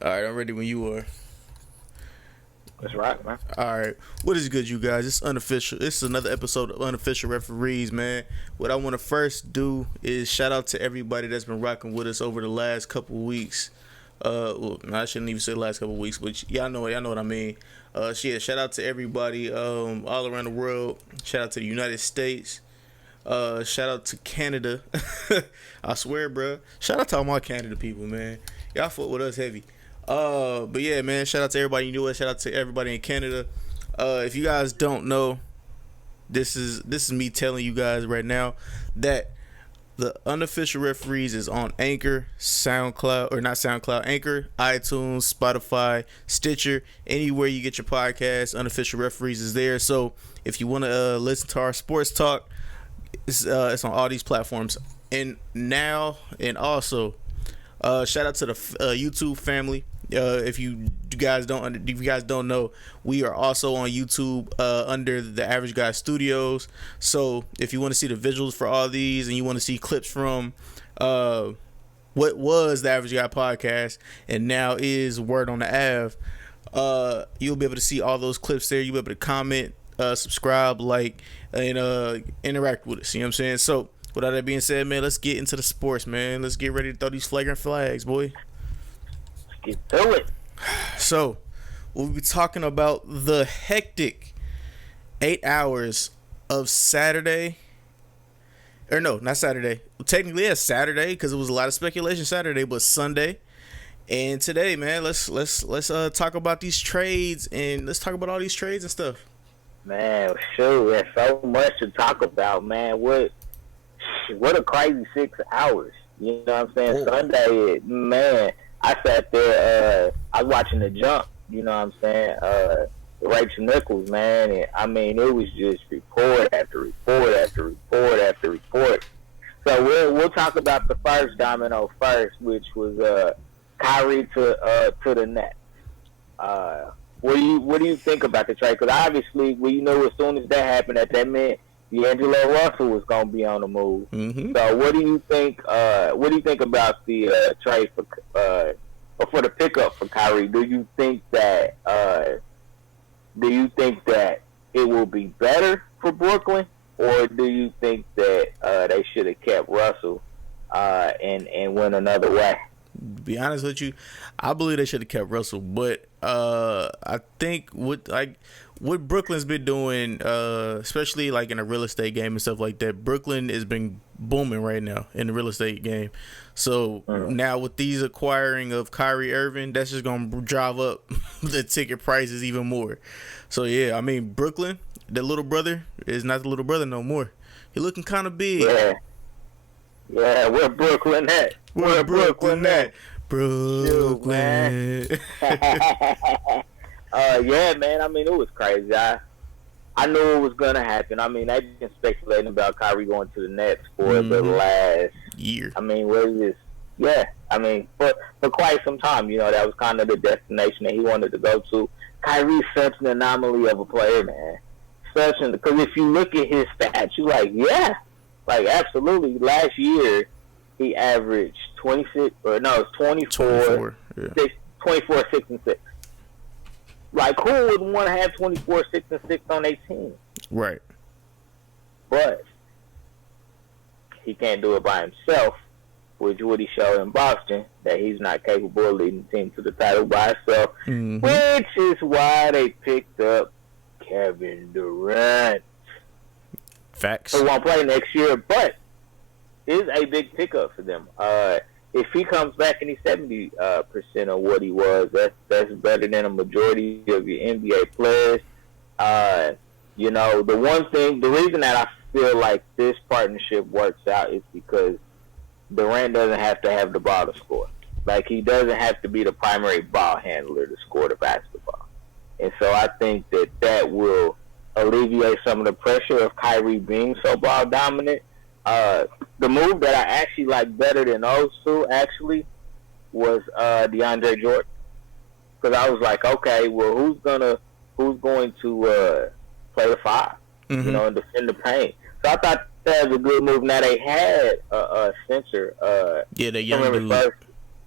All right, I'm ready when you are. That's right, man. All right, what is good, you guys? It's unofficial. This is another episode of Unofficial Referees, man. What I want to first do is shout out to everybody that's been rocking with us over the last couple of weeks. Well, I shouldn't even say the last couple of weeks, but y'all know what I mean. Shout out to everybody all around the world. Shout out to the United States. Shout out to Canada. I swear, bro. Shout out to all my Canada people, man. Y'all fuck with us heavy. But yeah, man. Shout out to everybody in the U.S. Shout out to everybody in Canada. If you guys don't know, this is me telling you guys right now that the Unofficial Referees is on Anchor, SoundCloud, or not SoundCloud, Anchor, iTunes, Spotify, Stitcher, anywhere you get your podcast. Unofficial Referees is there. So if you want to listen to our sports talk, it's on all these platforms. And also, shout out to the YouTube family. If you guys don't know, we are also on YouTube under the Average Guy Studios. So if you want to see the visuals for all these and you want to see clips from what was the Average Guy podcast and now is Word on the Av, you'll be able to see all those clips there. You'll be able to comment, subscribe, like, and interact with us. You know what I'm saying? So with all that being said, man, let's get into the sports, man. Let's get ready to throw these flagrant flags, boy. Get to it. So we'll be talking about the hectic 8 hours of Saturday. Or no, not Saturday. Technically, it's Saturday because it was a lot of speculation Saturday, but Sunday. And today, man, let's talk about these trades and let's talk about all these trades and stuff. Man, sure. There's so much to talk about, man. What a crazy 6 hours. You know what I'm saying? Oh. Sunday, man, I sat there, I was watching The Jump, you know what I'm saying? Rachel Nichols, man, and I mean, it was just report after report after report after report. So we'll talk about the first domino first, which was Kyrie to the Nets. What do you think about the trade? Because obviously, we knew as soon as that happened, that meant D'Angelo Russell was going to be on the move. Mm-hmm. So what do you think? What do you think about the trade for the pickup for Kyrie? Do you think that it will be better for Brooklyn, or do you think that they should have kept Russell and went another way? To be honest with you, I believe they should have kept Russell, but I think what Brooklyn's been doing, especially like in a real estate game and stuff like that, Brooklyn has been booming right now in the real estate game. So now with these acquiring of Kyrie Irving, that's just gonna drive up the ticket prices even more. So yeah, I mean Brooklyn, the little brother is not the little brother no more. He looking kind of big. Yeah, where Brooklyn at? Where Brooklyn at? Brooklyn. Yeah, man. I mean, it was crazy. I knew it was gonna happen. I mean, they've been speculating about Kyrie going to the Nets for the last year. I mean, what is this? Yeah, I mean, for quite some time. You know, that was kind of the destination that he wanted to go to. Kyrie's such an anomaly of a player, man. Because if you look at his stats, you're like, yeah. Like, absolutely. Last year, he averaged 24, 6, and 6. Like, who would want to have 24, 6, and 6 on their team? Right. But he can't do it by himself, which Woody showed in Boston, that he's not capable of leading the team to the title by himself, which is why they picked up Kevin Durant. Facts. He won't play next year, but is a big pickup for them. If he comes back and he's 70% of what he was, that's better than a majority of your NBA players. You know, the reason that I feel like this partnership works out is because Durant doesn't have to have the ball to score. Like, he doesn't have to be the primary ball handler to score the basketball. And so I think that will alleviate some of the pressure of Kyrie being so ball dominant. The move that I actually like better than those two actually was DeAndre Jordan, because I was like, okay, well, who's going to play the 5, you know, and defend the paint? So I thought that was a good move. Now they had a center. The young dude.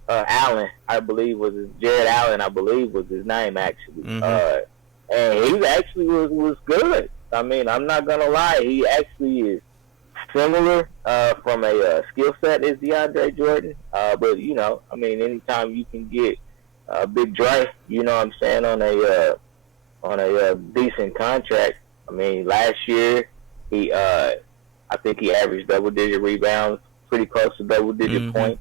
Allen, I believe Jared Allen, I believe was his name actually. Mm-hmm. And he actually was good. I mean, I'm not gonna lie, he actually is similar from a skill set as DeAndre Jordan. But you know, I mean, anytime you can get Big Dre, you know what I'm saying, on a decent contract. I mean, last year he I think he averaged double digit rebounds, pretty close to double digit points.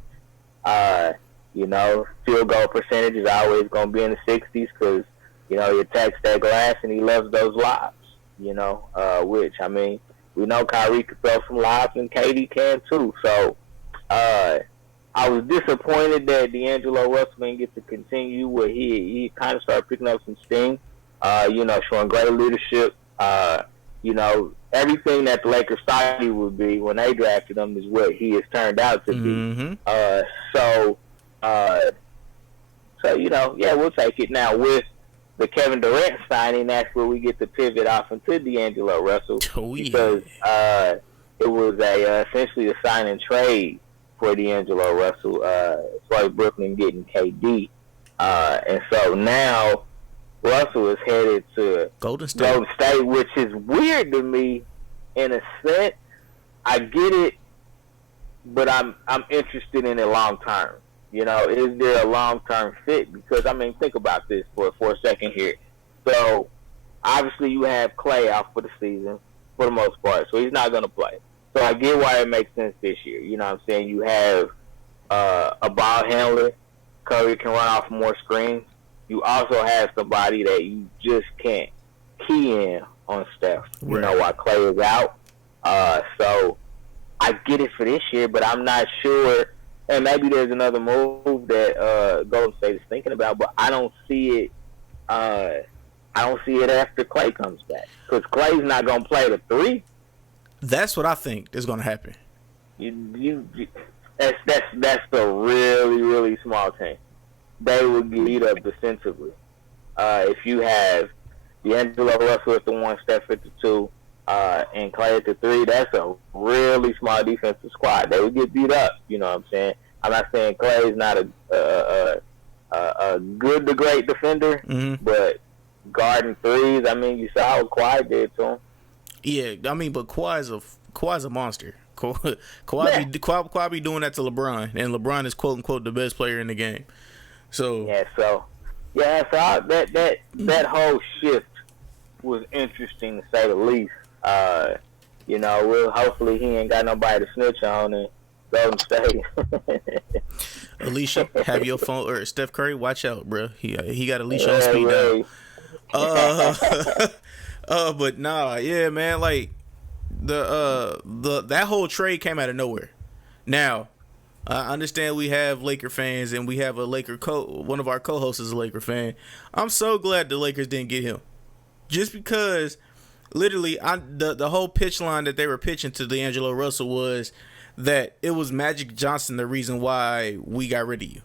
You know, field goal percentage is always going to be in the 60s because, you know, he attacks that glass and he loves those lobs, you know, which, I mean, we know Kyrie can throw some lobs and KD can too. So I was disappointed that D'Angelo Russell didn't get to continue where he kind of started picking up some steam, you know, showing great leadership. You know, everything that the Lakers thought he would be when they drafted him is what he has turned out to be. So you know, yeah, we'll take it. Now with the Kevin Durant signing, that's where we get to pivot off into D'Angelo Russell because it was essentially a sign and trade for D'Angelo Russell as far as Brooklyn getting KD, and so now Russell is headed to Golden State, which is weird to me in a sense. I get it, but I'm interested in it long term. You know, is there a long-term fit? Because, I mean, think about this for a second here. So, obviously you have Clay out for the season for the most part, so he's not going to play. So, I get why it makes sense this year. You know what I'm saying? You have a ball handler. Curry can run off more screens. You also have somebody that you just can't key in on Steph, you know, while Clay is out. So, I get it for this year, but I'm not sure. And maybe there's another move that Golden State is thinking about, but I don't see it. I don't see it after Clay comes back because Clay's not going to play the 3. That's what I think is going to happen. That's a really, really small team. They would get beat up defensively. If you have D'Angelo Russell at the 1, Steph at the 2, and Clay at the 3, that's a really small defensive squad. They would get beat up. You know what I'm saying? I'm not saying Clay's not a good to great defender, but guarding 3s, I mean, you saw what Kawhi did to him. Yeah, I mean, but Kawhi's a monster. Kawhi be doing that to LeBron, and LeBron is quote unquote the best player in the game. So that whole shift was interesting to say the least. You know, hopefully he ain't got nobody to snitch on in Golden State. Alicia, have your phone, or Steph Curry, watch out, bro. He got Alicia on speed dial. But nah, yeah, man, like that whole trade came out of nowhere. Now, I understand we have Laker fans and we have a one of our co-hosts is a Laker fan. I'm so glad the Lakers didn't get him, just because. Literally, the whole pitch line that they were pitching to D'Angelo Russell was that it was Magic Johnson the reason why we got rid of you.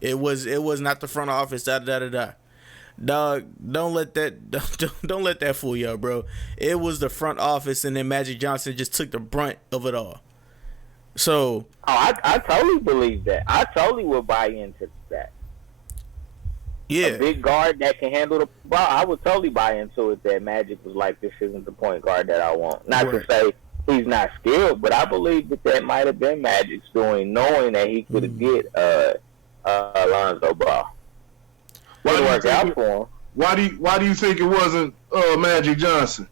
It was not the front office. Dog, don't let that fool y'all, bro. It was the front office, and then Magic Johnson just took the brunt of it all. So, I totally believe that. I totally would buy into that. Yeah. A big guard that can handle the ball. I would totally buy into it that Magic was like, this isn't the point guard that I want. Not to say he's not skilled, but I believe that might have been Magic's doing, knowing that he could get Alonzo Ball. Why work out for him? Why do you think it wasn't Magic Johnson?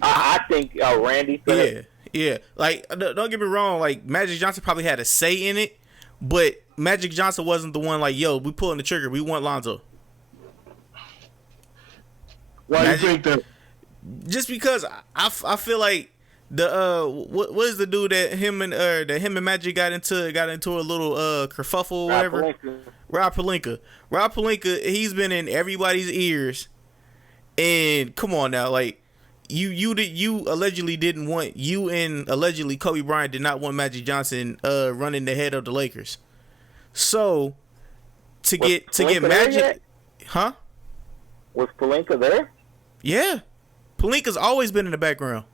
I think Randy. Yeah. Like, don't get me wrong. Like, Magic Johnson probably had a say in it, but Magic Johnson wasn't the one like, yo, we pulling the trigger. We want Lonzo. Why do you think that? Just because I feel like the what is the dude that him and Magic got into a little kerfuffle or whatever? Rob Pelinka. Rob Pelinka, he's been in everybody's ears. And come on now, like you allegedly didn't want, you and allegedly Kobe Bryant did not want Magic Johnson running the head of the Lakers. So to get Magic, huh? Was Pelinka there? Yeah, Pelinka's always been in the background.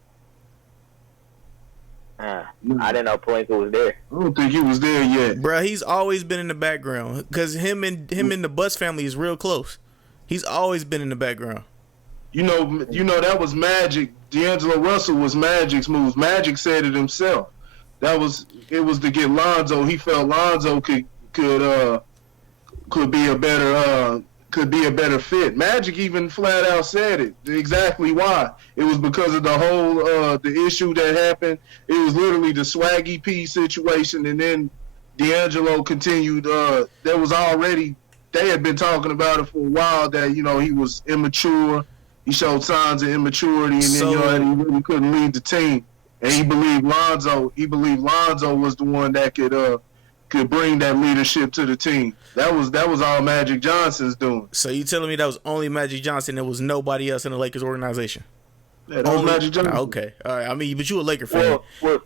I didn't know Palinka was there. I don't think he was there yet. Bruh, he's always been in the background because him and the Bus family is real close. He's always been in the background. You know that was Magic. D'Angelo Russell was Magic's moves. Magic said it himself. It was to get Lonzo. He felt Lonzo could be a better fit. Magic even flat out said it. Exactly why. It was because of the whole the issue that happened. It was literally the Swaggy P situation, and then D'Angelo continued. There was already, they had been talking about it for a while that he was immature. He showed signs of immaturity, and then he really couldn't lead the team. And he believed Lonzo was the one that could bring that leadership to the team. That was all Magic Johnson's doing. So you telling me that was only Magic Johnson? There was nobody else in the Lakers organization? Yeah, that was Magic Johnson. Okay, all right. I mean, but you a Laker fan.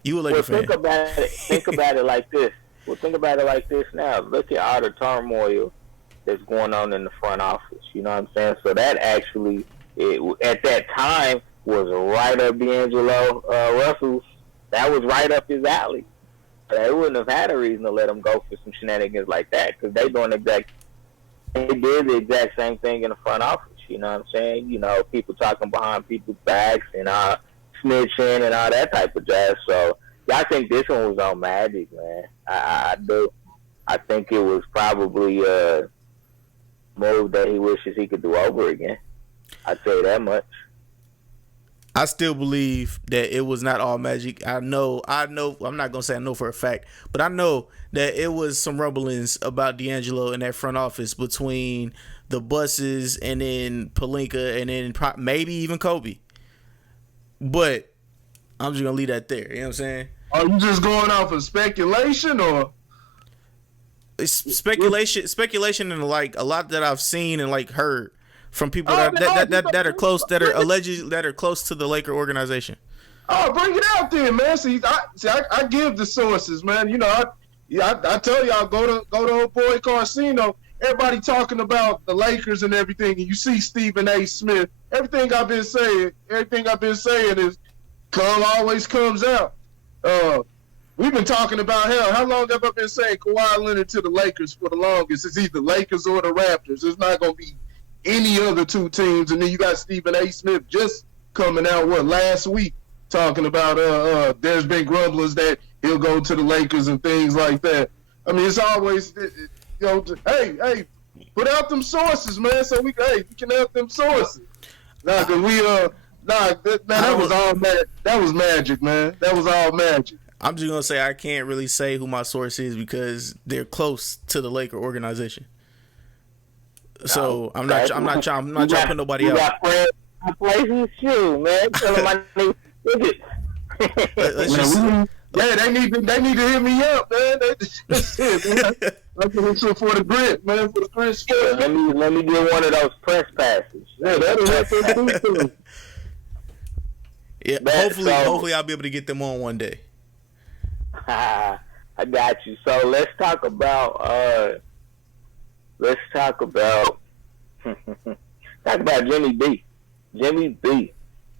You a Laker fan. Think about it like this. Well, think about it like this now. Look at all the turmoil that's going on in the front office. You know what I'm saying? So that actually, at that time, was right up D'Angelo Russell's. That was right up his alley. They wouldn't have had a reason to let him go for some shenanigans like that because they did the exact same thing in the front office. You know what I'm saying? People talking behind people's backs and snitching and all that type of jazz. So I think this one was on Magic, man. I do. I think it was probably a move that he wishes he could do over again. I'd say that much. I still believe that it was not all Magic. I know. I'm not gonna say I know for a fact, but I know that it was some rumblings about D'Angelo in that front office between the Buses and then Pelinka and then maybe even Kobe. But I'm just gonna leave that there. You know what I'm saying? Are you just going off of speculation or? It's speculation, and like a lot that I've seen and like heard from people that are close, that are alleged, that are close to the Laker organization. Oh, bring it out there, man. I give the sources, man. I tell y'all go to old boy Carcino. Everybody talking about the Lakers and everything, and you see Stephen A. Smith. Everything I've been saying is always comes out. We've been talking about how long have I been saying Kawhi Leonard to the Lakers for the longest? It's either Lakers or the Raptors. It's not gonna be any other two teams. And then you got Stephen A. Smith just coming out last week talking about there's been grumblers that he'll go to the Lakers and things like that. I mean, it's always hey, put out them sources, man, so we can have them sources. That was all Magic. That was Magic, man. That was all Magic. I'm just gonna say I can't really say who my source is because they're close to the Laker organization. So I'm not trying to put nobody out. Places, shoot, man. Tell them I need they need to hit me up, man. I can hit you for the grit, man, for the grit. Let me get one of those press passes. Yeah, that'll help too. Yeah, hopefully I'll be able to get them on one day. I got you. So let's talk about Jimmy B. Jimmy B.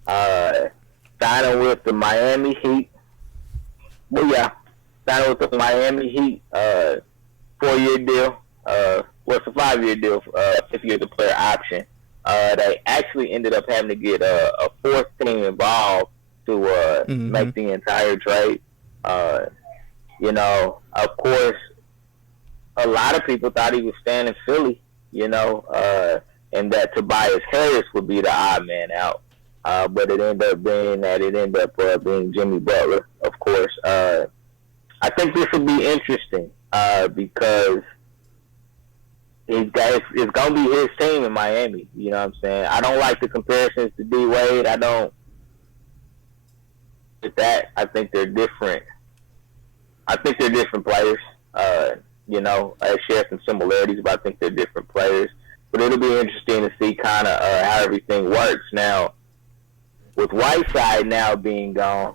Signing with the Miami Heat. Well, yeah, signing with the Miami Heat. 4-year deal. It's a 5-year deal. 5th year the player option. They actually ended up having to get a fourth team involved to make the entire trade. Of course, a lot of people thought he was staying in Philly, and that Tobias Harris would be the odd man out. But it ended up being Jimmy Butler, of course. I think this will be interesting because it's going to be his team in Miami. You know what I'm saying? I don't like the comparisons to D Wade. I don't. With that, I think they're different. I think they're different players. I share some similarities, but I think they're different players. But it'll be interesting to see kind of how everything works now. With Whiteside now being gone,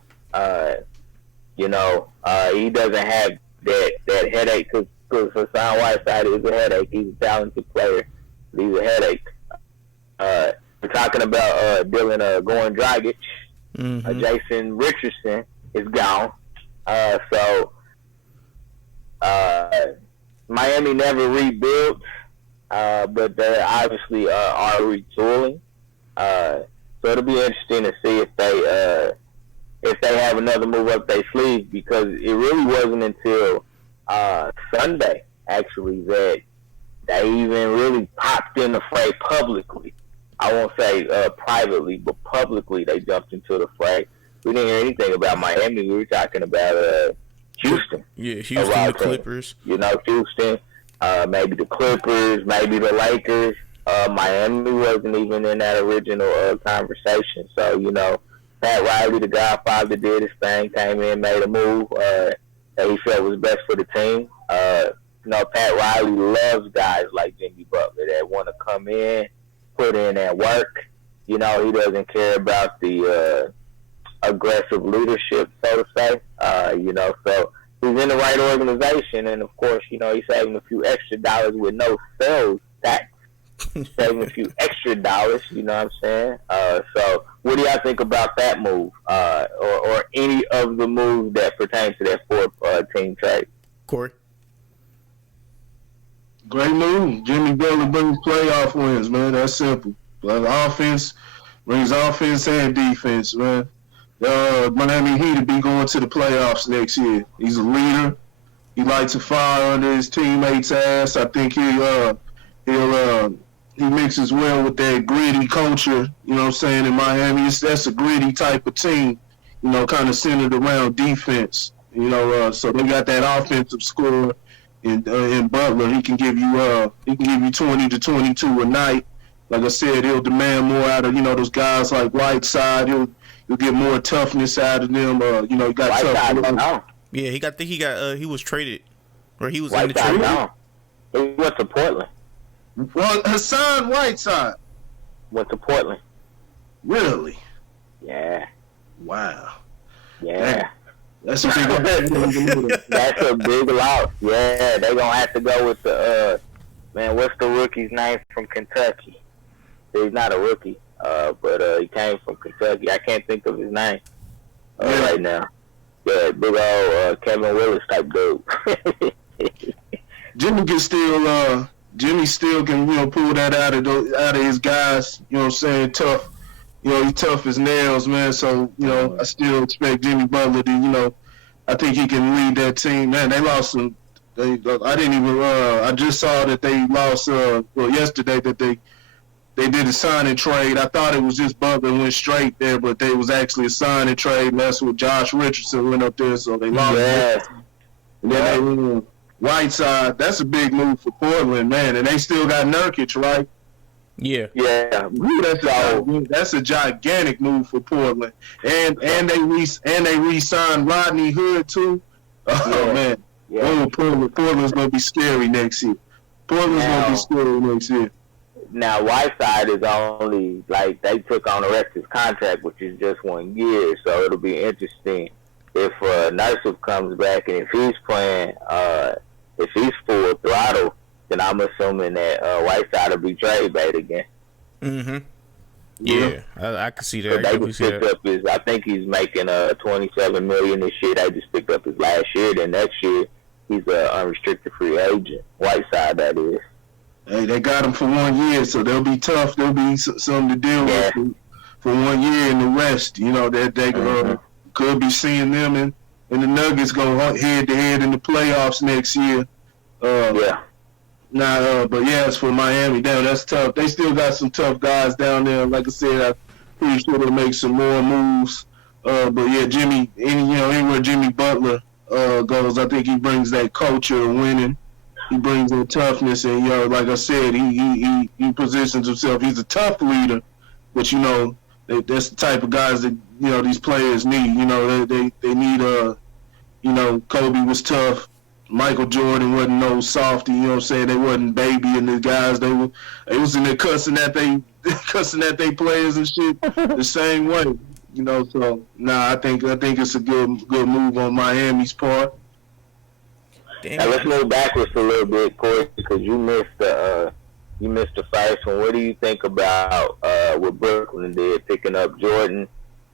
he doesn't have that headache because Hassan Whiteside is a headache. He's a talented player, but he's a headache. We're talking about Dylan Goran Dragic. Jason Richardson is gone. So Miami never rebuilt, but they obviously are retooling. So it'll be interesting to see if they have another move up their sleeve, because it really wasn't until Sunday actually that they even really popped in the fray publicly. I won't say privately, but publicly they jumped into the fray. We didn't hear anything about Miami. We were talking about Houston. Yeah, Houston, the Clippers. Houston, maybe the Clippers, maybe the Lakers. Miami wasn't even in that original conversation. So, Pat Riley, the Godfather, did his thing, came in, made a move that he felt was best for the team. Pat Riley loves guys like Jimmy Butler that want to come in, put in that work. He doesn't care about the aggressive leadership, so to say. So he's in the right organization, and of course, he's saving a few extra dollars with no sales tax. Saving a few extra dollars, you know what I'm saying? So what do y'all think about that move, or any of the moves that pertain to that fourth team trade? Corey? Great move. Jimmy Butler brings playoff wins, man. That's simple. Offense brings offense and defense, man. Miami Heat will be going to the playoffs next year. He's a leader. He likes to fire under his teammates' ass. I think he mixes well with that gritty culture, you know what I'm saying, in Miami. That's a gritty type of team, kind of centered around defense. So they got that offensive score in Butler. He can give you 20 to 22 a night. Like I said, he'll demand more out of, those guys like Whiteside. He'll get more toughness out of them. He got tough. Yeah, he was traded, or he was Whiteside, in the trade. He went to Portland. Well, Hassan Whiteside went to Portland. Really? Yeah. Wow. Yeah. That's a big That's a big loss. Yeah, they gonna have to go with the what's the rookie's name from Kentucky? He's not a rookie, but he came from Kentucky. I can't think of his name right now. Yeah, big old Kevin Willis type dude. Jimmy still can, pull that out of his guys, what I'm saying, tough. He's tough as nails, man. So, I still expect Jimmy Butler to, I think he can lead that team. Man, they lost some. I just saw that they lost, yesterday that they did a sign and trade. I thought it was just Butler went straight there, but they was actually a sign and trade. That's what Josh Richardson went up there, so they lost. Yeah. And then they Whiteside, that's a big move for Portland, man. And they still got Nurkic, right? Yeah. Yeah. That's a gigantic move for Portland. And they re-signed Rodney Hood too. Oh man. Yeah. Portland's gonna be scary next year. Now Whiteside is only they took on the rest of his contract, which is just 1 year, so it'll be interesting if Nurkic comes back, and if he's playing if he's full throttle, then I'm assuming that Whiteside will be trade bait again. Mm-hmm. Yeah, I can see that. I think he's making $27 million this year. They just picked up his last year. Then next year, he's an unrestricted free agent. Whiteside, that is. Hey, they got him for 1 year, so they'll be tough. There'll be something to deal with for 1 year, and the rest, that they could be seeing them and the Nuggets go head to head in the playoffs next year. But as for Miami, that's tough. They still got some tough guys down there. Like I said, I'm pretty sure they'll make some more moves. Jimmy, anywhere Jimmy Butler goes, I think he brings that culture of winning. He brings that toughness, and like I said, he positions himself. He's a tough leader, but that's the type of guys that these players need. They need Kobe was tough. Michael Jordan wasn't no softy, you know what I'm saying? They wasn't babying the guys. They was in there cussing at they players and shit the same way. So I think it's a good move on Miami's part. Now let's move backwards a little bit, Corey, because you missed the first one. What do you think about what Brooklyn did, picking up Jordan,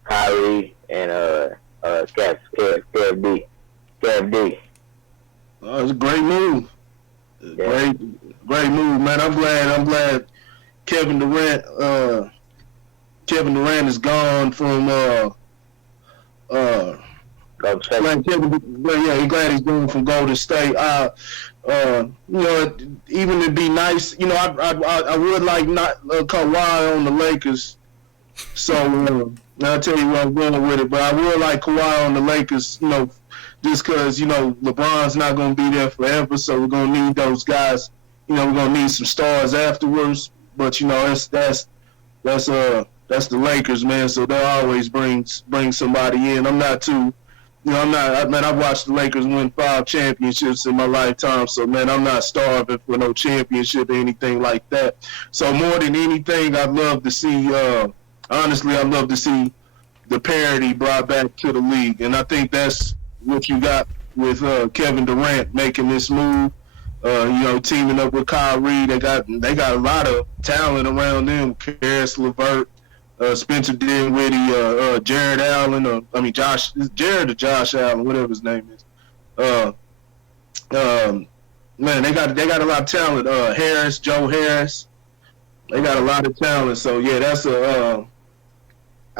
Kyrie, and Kev D? KFD. It's a great move. Yeah. Great move, man. I'm glad Kevin Durant is gone from Go State. he's glad he's gone from Golden State. Even to be nice, I would like not Kawhi on the Lakers. So I'll tell you where I'm going with it, but I would like Kawhi on the Lakers, just because, LeBron's not going to be there forever, so we're going to need those guys. We're going to need some stars afterwards, but, that's the Lakers, man, so they'll always bring somebody in. I'm not too, I've watched the Lakers win 5 championships in my lifetime, so, man, I'm not starving for no championship or anything like that. So more than anything, I'd love to see, honestly, I'd love to see the parity brought back to the league, and I think that's what you got with Kevin Durant making this move. Teaming up with Kyrie, they got a lot of talent around them. Karis LeVert, Spencer Dinwiddie, Jared Allen, Josh Allen, whatever his name is. Man, they got a lot of talent. Joe Harris, they got a lot of talent. So yeah, that's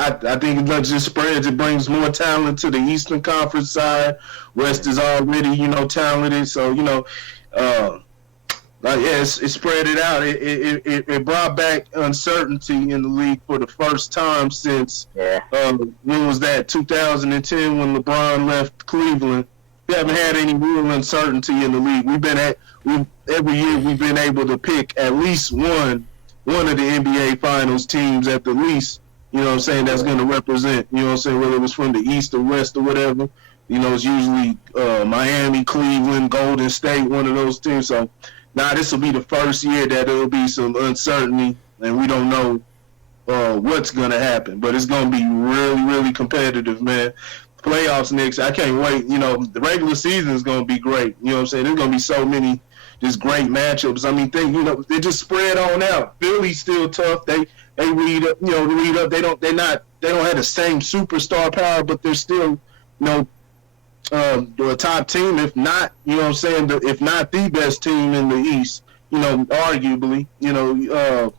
I think it just spreads. It brings more talent to the Eastern Conference side. West is already, talented. So, it spread it out. It brought back uncertainty in the league for the first time since, when was that, 2010 when LeBron left Cleveland. We haven't had any real uncertainty in the league. Every year we've been able to pick at least one of the NBA Finals teams at the least. That's going to represent, whether it was from the East or West or whatever. It's usually Miami, Cleveland, Golden State, one of those teams. So now this will be the first year that there will be some uncertainty, and we don't know what's going to happen. But it's going to be really, really competitive, man. Playoffs next, I can't wait. The regular season is going to be great. There's going to be so many just great matchups. I mean, they just spread on out. Philly's still tough. They lead up. They don't have the same superstar power, but they're still, a top team. If not, if not the best team in the East, arguably, you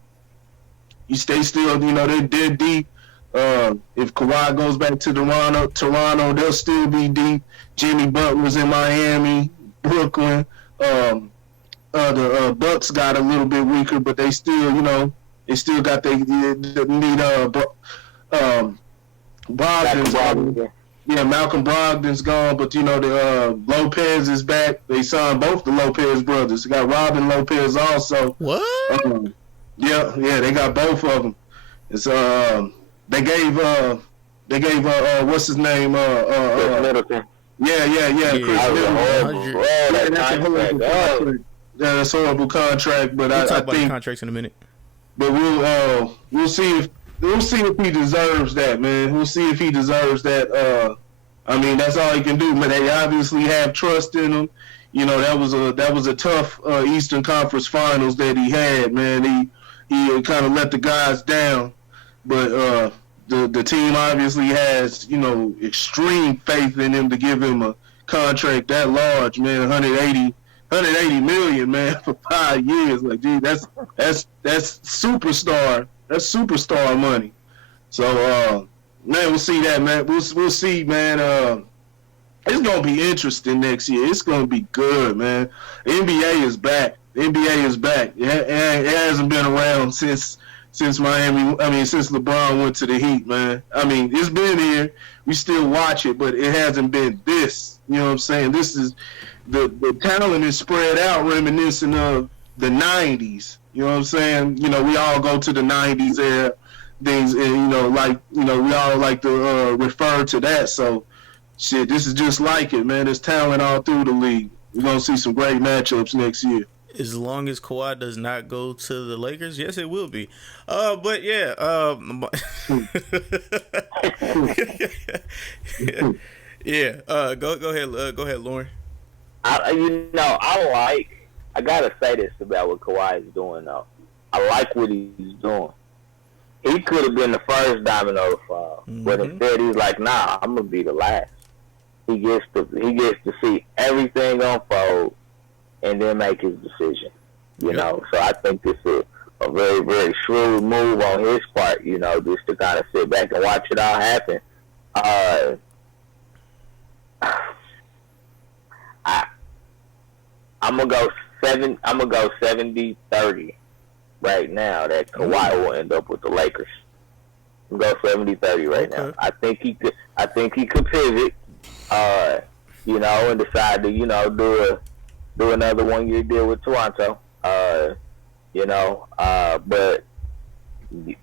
stay still. They're dead deep. If Kawhi goes back to Toronto, they'll still be deep. Jimmy Butler's in Miami, Brooklyn. The Bucks got a little bit weaker, but they still, got they need Brogdon. Yeah, Malcolm Brogdon's gone, but the Lopez is back. They signed both the Lopez brothers. They got Robin Lopez also. What? Yeah, they got both of them. It's they gave what's his name? Chris Middleton. Yeah. Chris Middleton. That's a horrible contract, but we'll talk I about think the contracts in a minute. But we'll see if he deserves that, man. We'll see if he deserves that. That's all he can do. But they obviously have trust in him. That was a tough Eastern Conference Finals that he had, man. He kind of let the guys down, but the team obviously has extreme faith in him to give him a contract that large, man. 180 million, man, for 5 years. Like, dude, that's superstar. That's superstar money. So, man, we'll see that, man. We'll see, man. It's gonna be interesting next year. It's gonna be good, man. The NBA is back. It hasn't been around since Miami. Since LeBron went to the Heat, man. It's been here. We still watch it, but it hasn't been this. You know what I'm saying? This is the talent is spread out, reminiscent of the '90s. You know what I'm saying? We all go to the '90s era things, and we all like to refer to that. So, shit, this is just like it, man. There's talent all through the league. We're gonna see some great matchups next year. As long as Kawhi does not go to the Lakers, yes, it will be. But yeah, yeah. Go ahead, Lauren. I gotta say this about what Kawhi is doing though. I like what he's doing. He could have been the first domino to fall, but instead he's like, nah, I'm gonna be the last. he gets to see everything unfold and then make his decision. You know, so I think this is a very, very shrewd move on his part. You know, just to kind of sit back and watch it all happen. I'm gonna go 70-30 right now that Kawhi will end up with the Lakers. I'm gonna go 70-30 right now. I think he could pivot, you know, and decide to, you know, do another 1-year deal with Toronto. You know, but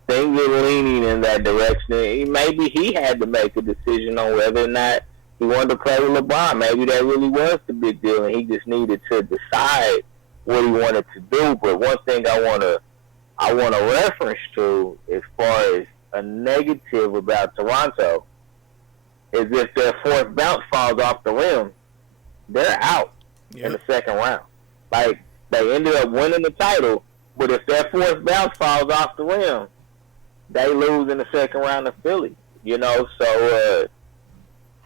things are leaning in that direction. Maybe he had to make a decision on whether or not he wanted to play with LeBron. Maybe that really was the big deal, and he just needed to decide what he wanted to do. But one thing I want to reference to, as far as a negative about Toronto, is if their fourth bounce falls off the rim, they're out in the second round. Like, they ended up winning the title, but if their fourth bounce falls off the rim, they lose in the second round of Philly. You know, so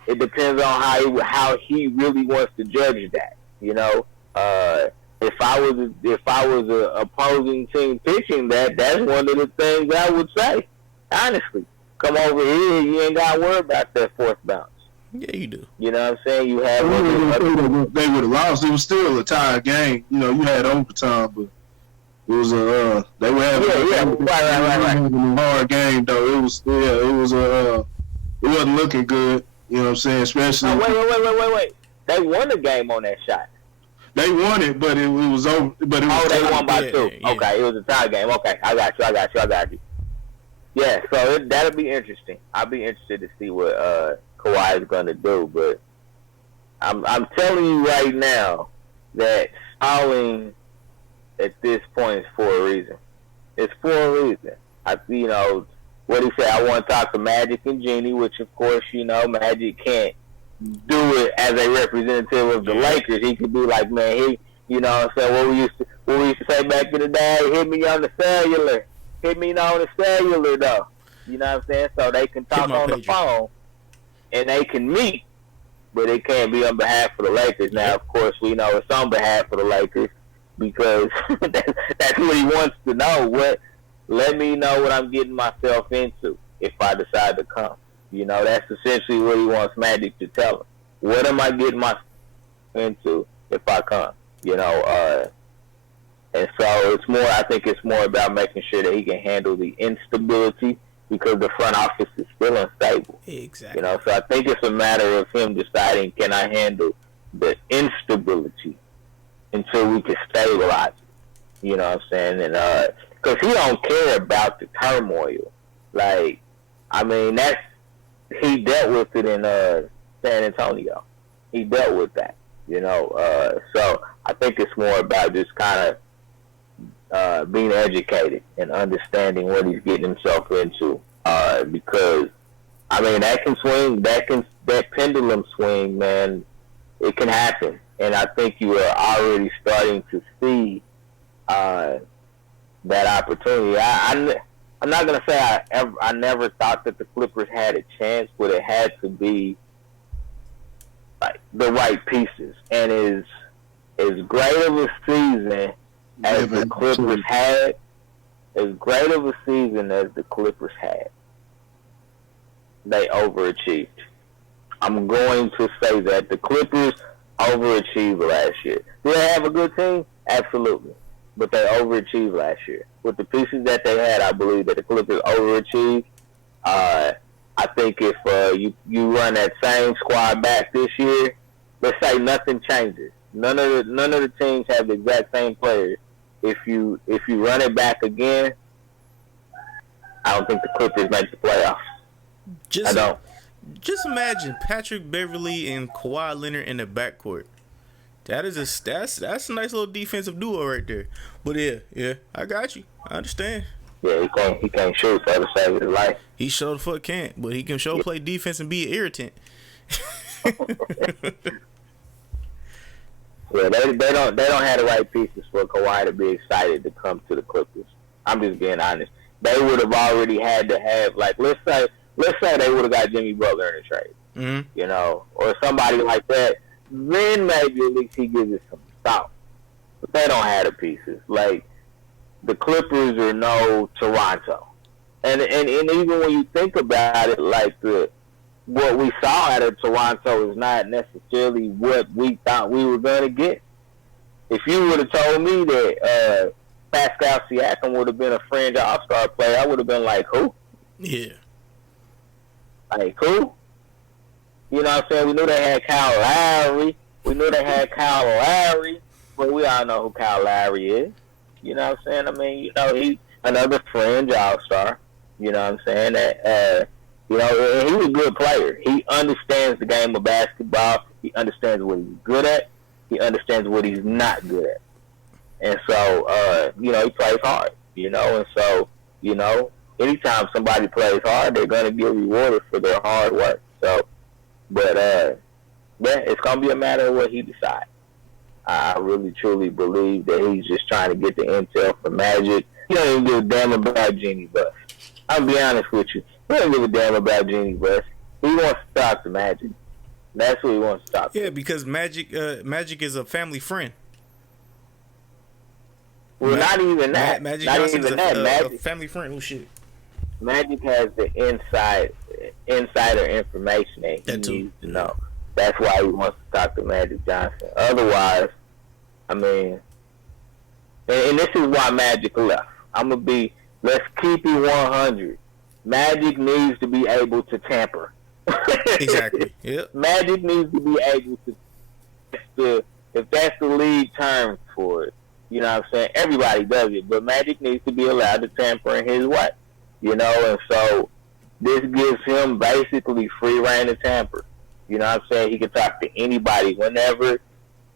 it depends on how he really wants to judge that. You know, if I was a opposing team pitching that's one of the things I would say. Honestly, come over here, you ain't got to worry about that fourth bounce. Yeah, you do. You know what I'm saying? You have. They would have lost. It was still a tied game. You know, you had overtime, but it was a. They were having a hard game though. It wasn't looking good. You know what I'm saying? Especially. Wait. They won the game on that shot. They won it, but it was over. But it was they won by 2. Yeah. Okay, it was a tie game. Okay, I got you. Yeah, so that'll be interesting. I'll be interested to see what Kawhi is going to do, but I'm telling you right now that stalling at this point is for a reason. It's for a reason. You know, what he said, I want to talk to Magic and Jeannie, which of course, you know, Magic can't do it as a representative of the Lakers. He could be like, man, you know what I'm saying, what we used to say back in the day, hit me on the cellular. Hit me on the cellular, though. You know what I'm saying? So they can talk on the phone, and they can meet, but it can't be on behalf of the Lakers. Now, of course, we know it's on behalf of the Lakers because that's what he wants to know. Let me know what I'm getting myself into if I decide to come. You know, that's essentially what he wants Magic to tell him. What am I getting myself into if I come? You know, and so I think it's more about making sure that he can handle the instability because the front office is still unstable. Exactly. You know, so I think it's a matter of him deciding, can I handle the instability until we can stabilize it? You know what I'm saying? And because he don't care about the turmoil. Like, I mean, he dealt with it in San Antonio. He dealt with that. You know, so I think it's more about just kind of being educated and understanding what he's getting himself into, because I mean that pendulum swing, man, it can happen, and I think you are already starting to see that opportunity. I'm not gonna say I never thought that the Clippers had a chance, but it had to be like the right pieces, and as great of a season as the Clippers had, as great of a season as the Clippers had, they overachieved. I'm going to say that the Clippers overachieved last year. Do they have a good team? Absolutely. But they overachieved last year. With the pieces that they had, I believe that the Clippers overachieved. I think if you run that same squad back this year, let's say nothing changes. None of the teams have the exact same players. If you run it back again, I don't think the Clippers make the playoffs. I don't. Just imagine Patrick Beverly and Kawhi Leonard in the backcourt. That's a nice little defensive duo right there. But yeah, I got you. I understand. Yeah, he can't shoot for the save of his life. He sure the fuck can't, but he can play defense and be an irritant. Yeah, they don't have the right pieces for Kawhi to be excited to come to the Clippers. I'm just being honest. They would have already had to have, like, let's say they would have got Jimmy Butler in a trade. you know, or somebody like that, then maybe at least he gives it some thought. But they don't have the pieces. Like, the Clippers are no Toronto. And even when you think about it, like, what we saw out of Toronto is not necessarily what we thought we were going to get. If you would have told me that Pascal Siakam would have been a fringe all-star player, I would have been like, who? Yeah. Like, who? You know what I'm saying? We knew they had Kyle Lowry. But we all know who Kyle Lowry is. You know what I'm saying? I mean, you know, he's another fringe all-star. You know what I'm saying? That, you know, he's a good player. He understands the game of basketball. He understands what he's good at. He understands what he's not good at. And so, you know, he plays hard, you know. And so, you know, anytime somebody plays hard, they're going to get rewarded for their hard work. So, but, yeah, it's going to be a matter of what he decides. I really, truly believe that he's just trying to get the intel for Magic. He don't even give a damn about Jeannie Buss. I'll be honest with you. He don't give a damn about Jeannie Buss. He wants to talk to Magic. That's what he wants to talk to. Yeah, because Magic is a family friend. Well, not even that. Magic not Johnson's even that. a family friend. Oh, shit. Magic has the insider information that he needs to know. That's why he wants to talk to Magic Johnson. Otherwise, I mean, and this is why Magic left. Let's keep it 100. Magic needs to be able to tamper. Exactly. Yep. Magic needs to be able to, if that's the league term for it, you know what I'm saying? Everybody does it, but Magic needs to be allowed to tamper in his way, you know, and so this gives him basically free reign to tamper. You know what I'm saying? He can talk to anybody whenever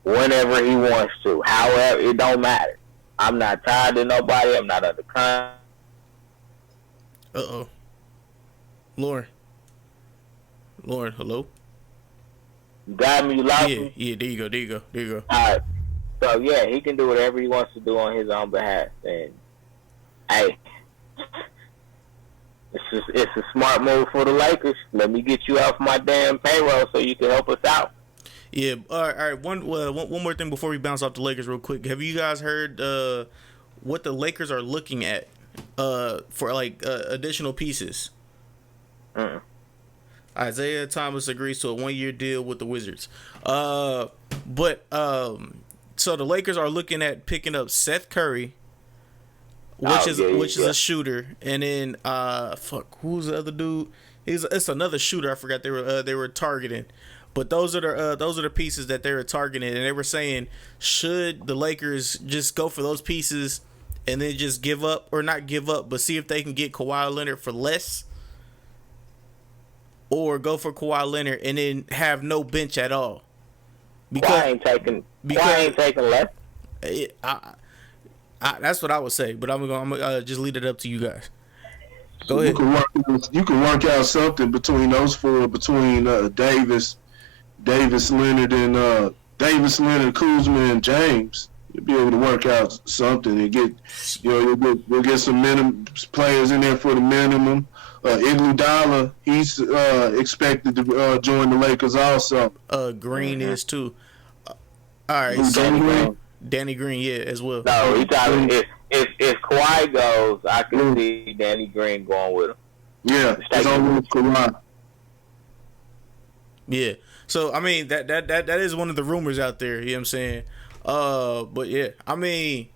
he wants to. However, it don't matter. I'm not tied to nobody. I'm not under contract. Uh-oh. Lauren, hello? You got me, you lost me? Yeah, there you go. All right. So, yeah, he can do whatever he wants to do on his own behalf. And, hey, it's a smart move for the Lakers. Let me get you off my damn payroll so you can help us out. Yeah. All right. One more thing before we bounce off the Lakers real quick. Have you guys heard what the Lakers are looking at for like additional pieces? Isaiah Thomas agrees to a 1-year deal with the Wizards. So the Lakers are looking at picking up Seth Curry, which is a shooter, and then who's the other dude? It's another shooter. I forgot they were targeting, but those are the pieces that they were targeting, and they were saying, should the Lakers just go for those pieces and then just give up, or not give up, but see if they can get Kawhi Leonard for less, or go for Kawhi Leonard and then have no bench at all. Because ain't taking less. That's what I would say, but I'm gonna just leave it up to you guys. Go ahead. You can work out something between those four, between Davis, Leonard, and Kuzma, and James. You'll be able to work out something and get, you'll get some minimum players in there for the minimum. Iguodala, he's expected to join the Lakers also. Green is too. All right, Danny Green, yeah, as well. No, he talking if Kawhi goes, I can see Danny Green going with him. Yeah, it's on with Kawhi. Yeah, so I mean that is one of the rumors out there. You know what I'm saying? But yeah, I mean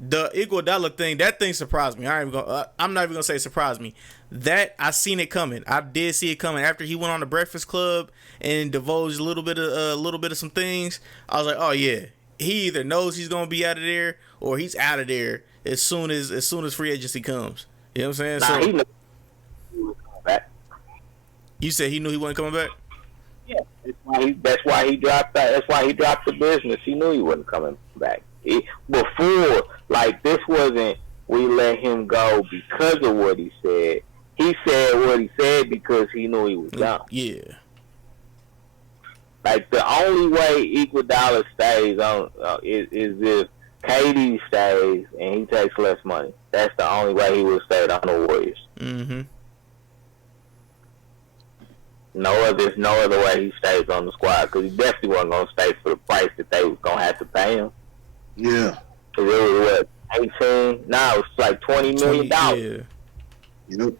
the Iguodala thing, that thing surprised me. I'm not even gonna say surprised me. That I seen it coming. I did see it coming after he went on the Breakfast Club and divulged a little bit of some things. I was like, oh yeah, he either knows he's gonna be out of there or he's out of there as soon as free agency comes. You know what I'm saying? He knew he was coming back. You said he knew he wasn't coming back? Yeah, that's why he dropped that. That's why he dropped the business. He knew he wasn't coming back. Before, like, this wasn't we let him go because of what he said. He said what he said because he knew he was done. Yeah. Like, the only way Iguodala stays on is if KD stays and he takes less money. That's the only way he would stay on the Warriors. Mm-hmm. There's no other way he stays on the squad because he definitely wasn't gonna stay for the price that they was gonna have to pay him. Yeah. Cause it was what 18? Nah, it was like $20 million. Yeah. Yep.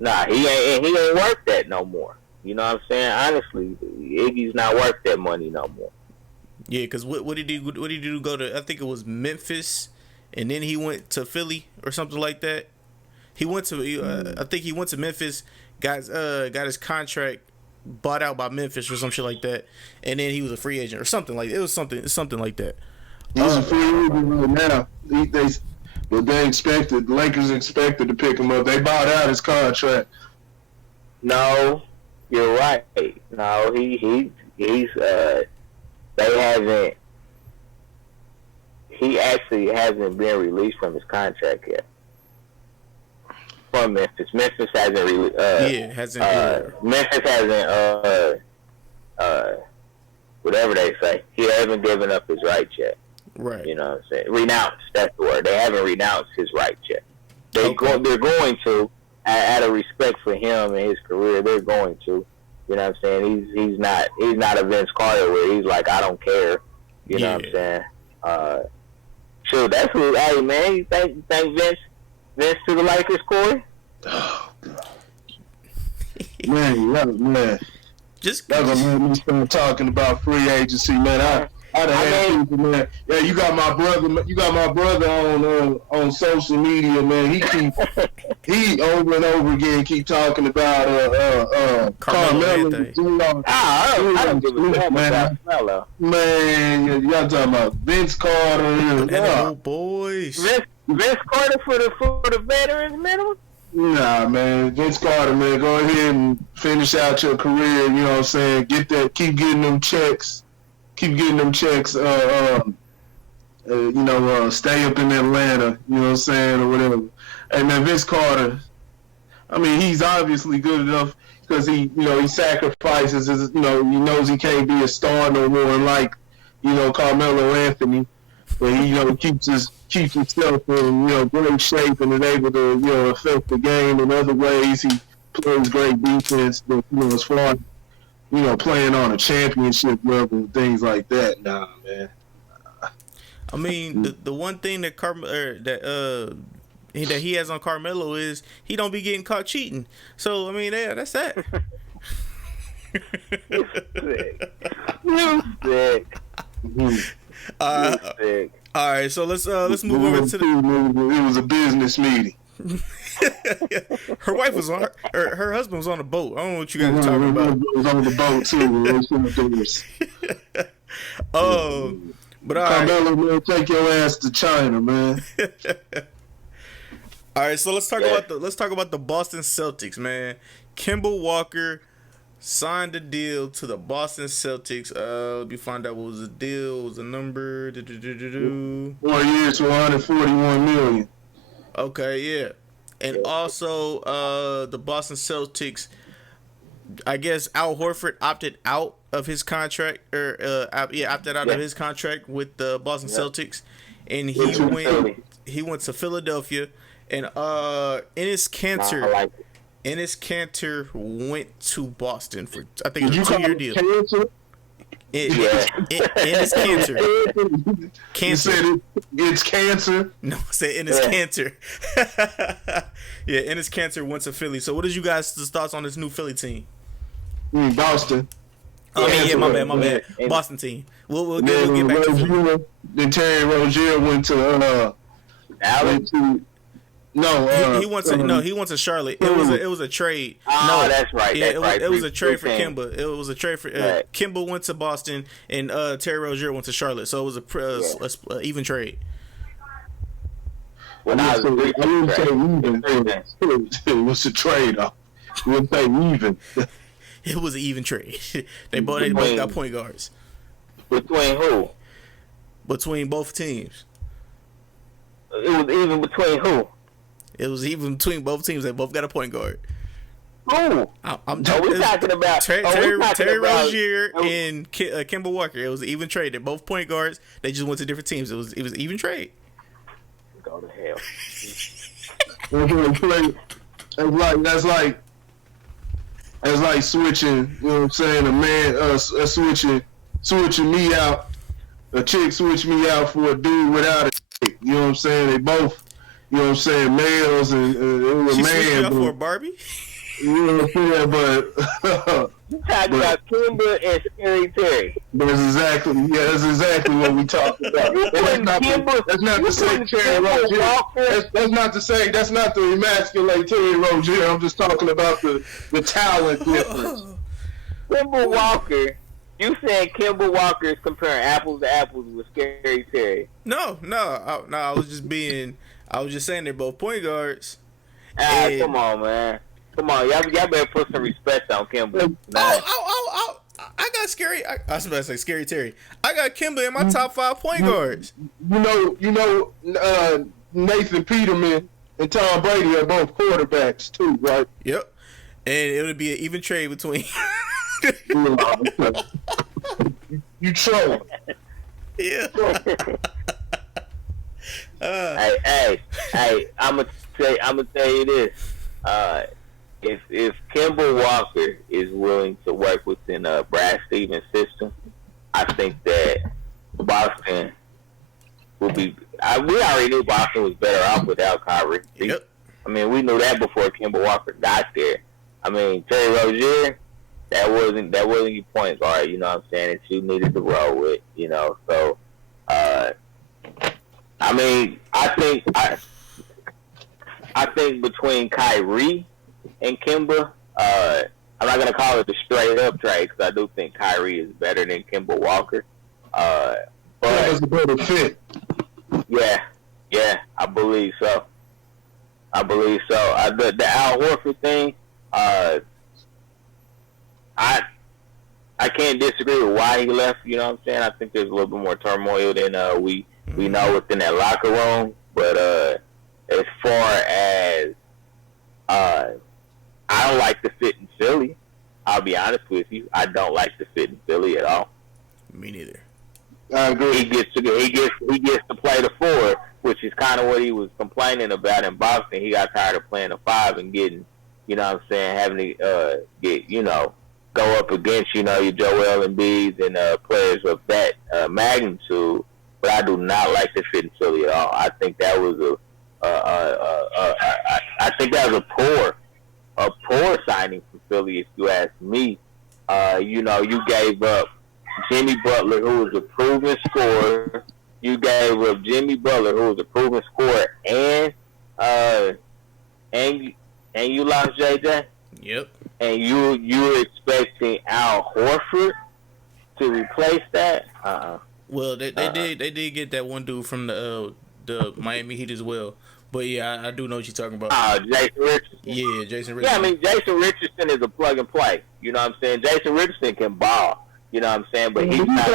Nah, he ain't worth that no more. You know what I'm saying? Honestly, Iggy's not worth that money no more. Yeah, because what did he do? Go to, I think it was Memphis, and then he went to Philly or something like that. He went to I think he went to Memphis, got his contract bought out by Memphis or some shit like that, and then he was a free agent or something like it was something like that. He's a free agent right now. But the Lakers expected to pick him up. They bought out his contract. No, you're right. No, he's they haven't. He actually hasn't been released from his contract yet. From Memphis. Memphis hasn't really. Memphis hasn't. Whatever they say, he hasn't given up his rights yet. Right. You know what I'm saying? Renounced. That's the word. They haven't renounced his rights yet. They're going to, out of respect for him and his career. They're going to. You know what I'm saying? He's not a Vince Carter where he's like, I don't care. You know what I'm saying? Sure, that's who. Hey man, you think Vince to the Lakers, Corey? Oh God. Man. Just that's gonna make me start talking about free agency, man. I'd have people, man. Yeah, you got my brother on social media, man. He over and over again keep talking about Carmelo. I don't give a fuck about Carmelo. Man, y'all talking about Vince Carter, boys. Vince Carter for the veterans minimum. Nah, man, Vince Carter, man, go ahead and finish out your career. You know what I'm saying? Keep getting them checks. Stay up in Atlanta, you know what I'm saying, or whatever. Hey, man, Vince Carter, I mean, he's obviously good enough because he sacrifices his, he knows he can't be a star no more, like, Carmelo Anthony, but he, keeps himself in, great shape and is able to, affect the game in other ways. He plays great defense, but, as far as, playing on a championship level and things like that. Nah, man. I mean, the one thing that that he has on Carmelo is he don't be getting caught cheating. So I mean, yeah, that's that. You sick. All right, so let's move over to the. It was a business meeting. Her wife was on her husband was on a boat. I don't know what you guys are talking about. Was on the boat too. But all right. Carmelo, man, take your ass to China, man. All right, so let's talk about the Boston Celtics, man. Kemba Walker signed a deal to the Boston Celtics. Let me find out what was the deal. What was the number? 4 years, $141 million. Okay, yeah. And also, the Boston Celtics, I guess Al Horford opted out of his contract, opted out of his contract with the Boston Celtics, and he went to Philadelphia, and Enes Kanter went to Boston for I think it was a 2-year deal. Enes Kanter. You said it's cancer? No, I said Enes Kanter. Yeah, Enes Kanter went to Philly. So what is you guys' thoughts on this new Philly team? Boston. My bad. Boston team. We'll get back to Philly. Then Terry Rozier went to he went to Charlotte. It was a trade. Oh, that's right. Yeah, that's it was a trade for Kemba. It was a trade for Kemba went to Boston and Terry Rozier went to Charlotte. So it was a even trade. I wouldn't say even. It was a trade. I wouldn't say even. It was an even trade. They both got point guards. Between who? Between both teams. It was even between who? It was even between both teams. They both got a point guard. Who? I'm talking about Terry Rozier and Kemba Walker. It was an even trade. They're both point guards. They just went to different teams. It was an even trade. Go to hell. That's like switching, you know what I'm saying, a man switching me out, a chick switch me out for a dude without a chick. You know what I'm saying? They both, you know what I'm saying, males and it was She a switched you man. out for a Barbie? You know what I'm saying? But You talking about Kimber and Scary Terry. that's exactly what we talking about. And that's not to say Terry Rozier. That's not to say, that's not to emasculate Terry Rozier. I'm just talking about the talent difference. Kimber Walker. You saying Kimber Walker is comparing apples to apples with Scary Terry? No. I was just saying they're both point guards. Come on, man. Come on, y'all better put some respect on Kimber. Oh! I got Scary. I was about to say Scary Terry. I got Kimber in my top 5 point guards. You know, Nathan Peterman and Tom Brady are both quarterbacks too, right? Yep. And it would be an even trade between. You trolling. Yeah. Hey, I'm gonna tell you this. If Kimber Walker is willing to work within Brad Stevens' system, I think that Boston will be. We already knew Boston was better off without Kyrie. Yep. I mean, we knew that before Kimber Walker got there. I mean, Terry Rozier, that wasn't your point guard. You know what I'm saying? That you needed to roll with. You know, so I mean, I think between Kyrie and Kimber, I'm not going to call it a straight up trade because I do think Kyrie is better than Kimber Walker. But it's a better fit. Yeah, I believe so. The Al Horford thing, I can't disagree with why he left. You know what I'm saying? I think there's a little bit more turmoil than we know within that locker room. But as far as I don't like the fit in Philly. I'll be honest with you. I don't like the fit in Philly at all. Me neither. I agree. He gets to play the 4, which is kind of what he was complaining about in Boston. He got tired of playing the 5 and getting, you know what I'm saying, having to go up against, your Joel Embiid and players of that magnitude. But I do not like the fit in Philly at all. I think that was a poor signing for Philly, if you ask me. You gave up Jimmy Butler, who was a proven scorer. You gave up Jimmy Butler, who was a proven scorer, and you lost JJ. Yep. And you were expecting Al Horford to replace that? Well, they did get that one dude from the Miami Heat as well. But yeah, I do know what you're talking about. Jason Richardson. Yeah, Jason Richardson. Yeah, I mean, Jason Richardson is a plug and play. You know what I'm saying? Jason Richardson can ball. You know what I'm saying? But he's not.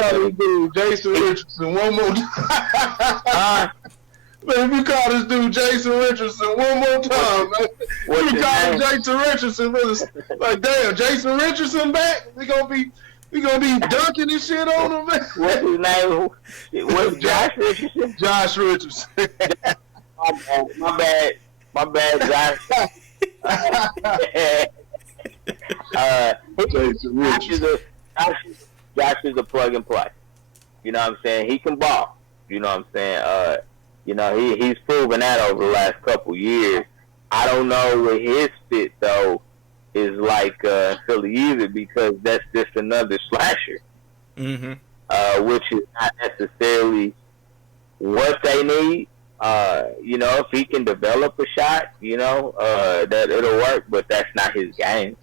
Jason Richardson one more time. Man, if you call this dude Jason Richardson one more time, man. If you call him Jason Richardson, man, like damn, Jason Richardson back? We gonna be dunking this shit on him, man. What's his name? What's Josh Richardson? Josh Richardson. My bad, Josh. Jason Richardson. Josh is a plug and play. You know what I'm saying? He can ball. You know what I'm saying? He's proven that over the last couple years. I don't know what his fit though is like Philly either, because that's just another slasher. Mm-hmm. Which is not necessarily what they need. If he can develop a shot, that it'll work, but that's not his game.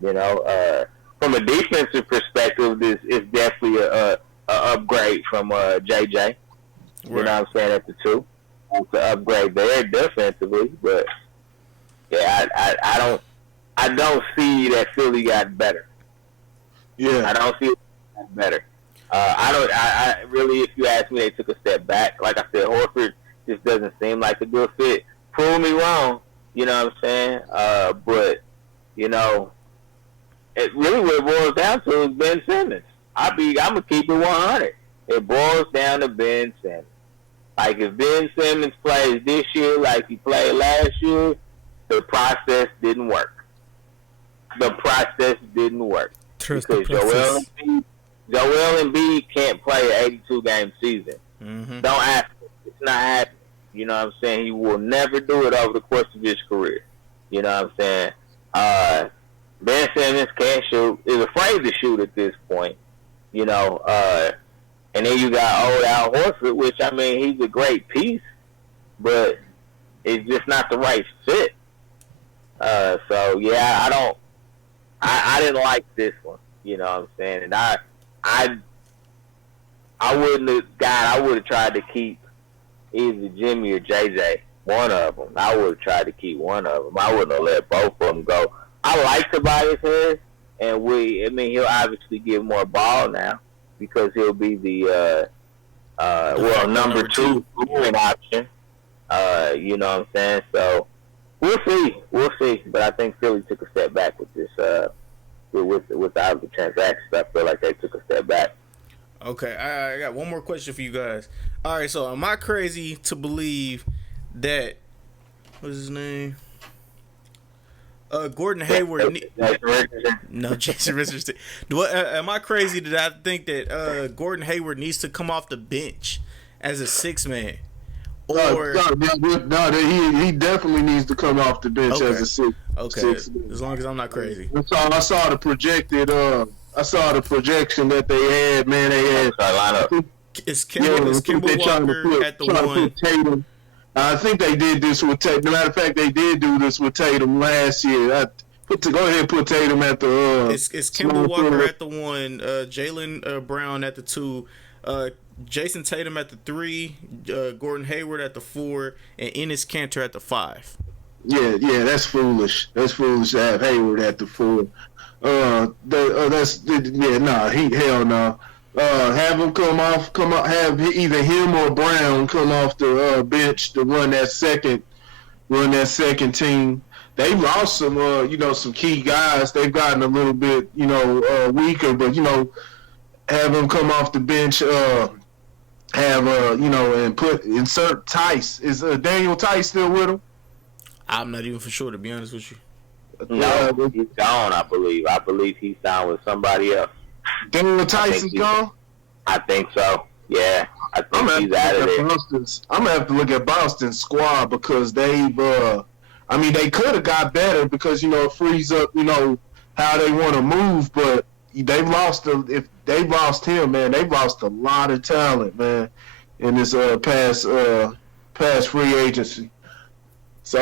From a defensive perspective, this is definitely a upgrade from JJ. Right. You know what I'm saying, at the 2. It's an upgrade there defensively, but yeah, I don't see that Philly got better. Yeah, I don't see it got better. I really, if you ask me, they took a step back. Like I said, Horford just doesn't seem like a good fit. Prove me wrong, you know what I'm saying? But it really what it boils down to is Ben Simmons. I'm gonna keep it 100. It boils down to Ben Simmons. Like, if Ben Simmons plays this year like he played last year, the process didn't work. the process didn't work. Trust because the process. Joel Embiid can't play an 82-game season. Mm-hmm. Don't ask him. It's not happening. You know what I'm saying? He will never do it over the course of his career. You know what I'm saying? Ben Simmons can't shoot. Is afraid to shoot at this point. You know, and then you got old Al Horford, which, I mean, he's a great piece, but it's just not the right fit. So, yeah, I didn't like this one. You know what I'm saying? And I wouldn't have, I would have tried to keep either Jimmy or JJ, one of them. I would have tried to keep one of them. I wouldn't have let both of them go. I like Tobias Harris, and he'll obviously get more ball now because he'll be the number two scoring option. You know what I'm saying? So we'll see. But I think Philly took a step back with this, with the transactions. I feel like they took a step back. Okay, I got one more question for you guys. All right, so am I crazy to believe that what's his name? Gordon Hayward. No, Jason Richardson. Am I crazy that I think that Gordon Hayward needs to come off the bench as a 6-man? Or no, he definitely needs to come off the bench as a 6. Okay, as long as I'm not crazy. I saw the projected. I saw the projection that they had. Man, they had. Is Kemba Walker at the one? Tatum. I think they did this with Tatum. Matter of fact, they did do this with Tatum last year. Go ahead and put Tatum at the. It's Kemba Walker at the 1, Jaylen Brown at the 2, Jason Tatum at the 3, Gordon Hayward at the 4, and Enes Kanter at the 5. Yeah, that's foolish. That's foolish to have Hayward at the 4. Hell no. Have him come off. Have either him or Brown come off the bench to run that second team. They've lost some, some key guys. They've gotten a little bit, weaker. But have him come off the bench. And insert Tice. Is Daniel Tice still with him? I'm not even for sure, to be honest with you. No, he's gone. I believe he's down with somebody else. Daniel Tice is gone? I think so. Yeah, I think he's out of there. I'm gonna have to look at Boston's squad because they've. They could have got better because it frees up how they want to move, but they've lost. If they've lost him, man, they've lost a lot of talent, man, in this past free agency. So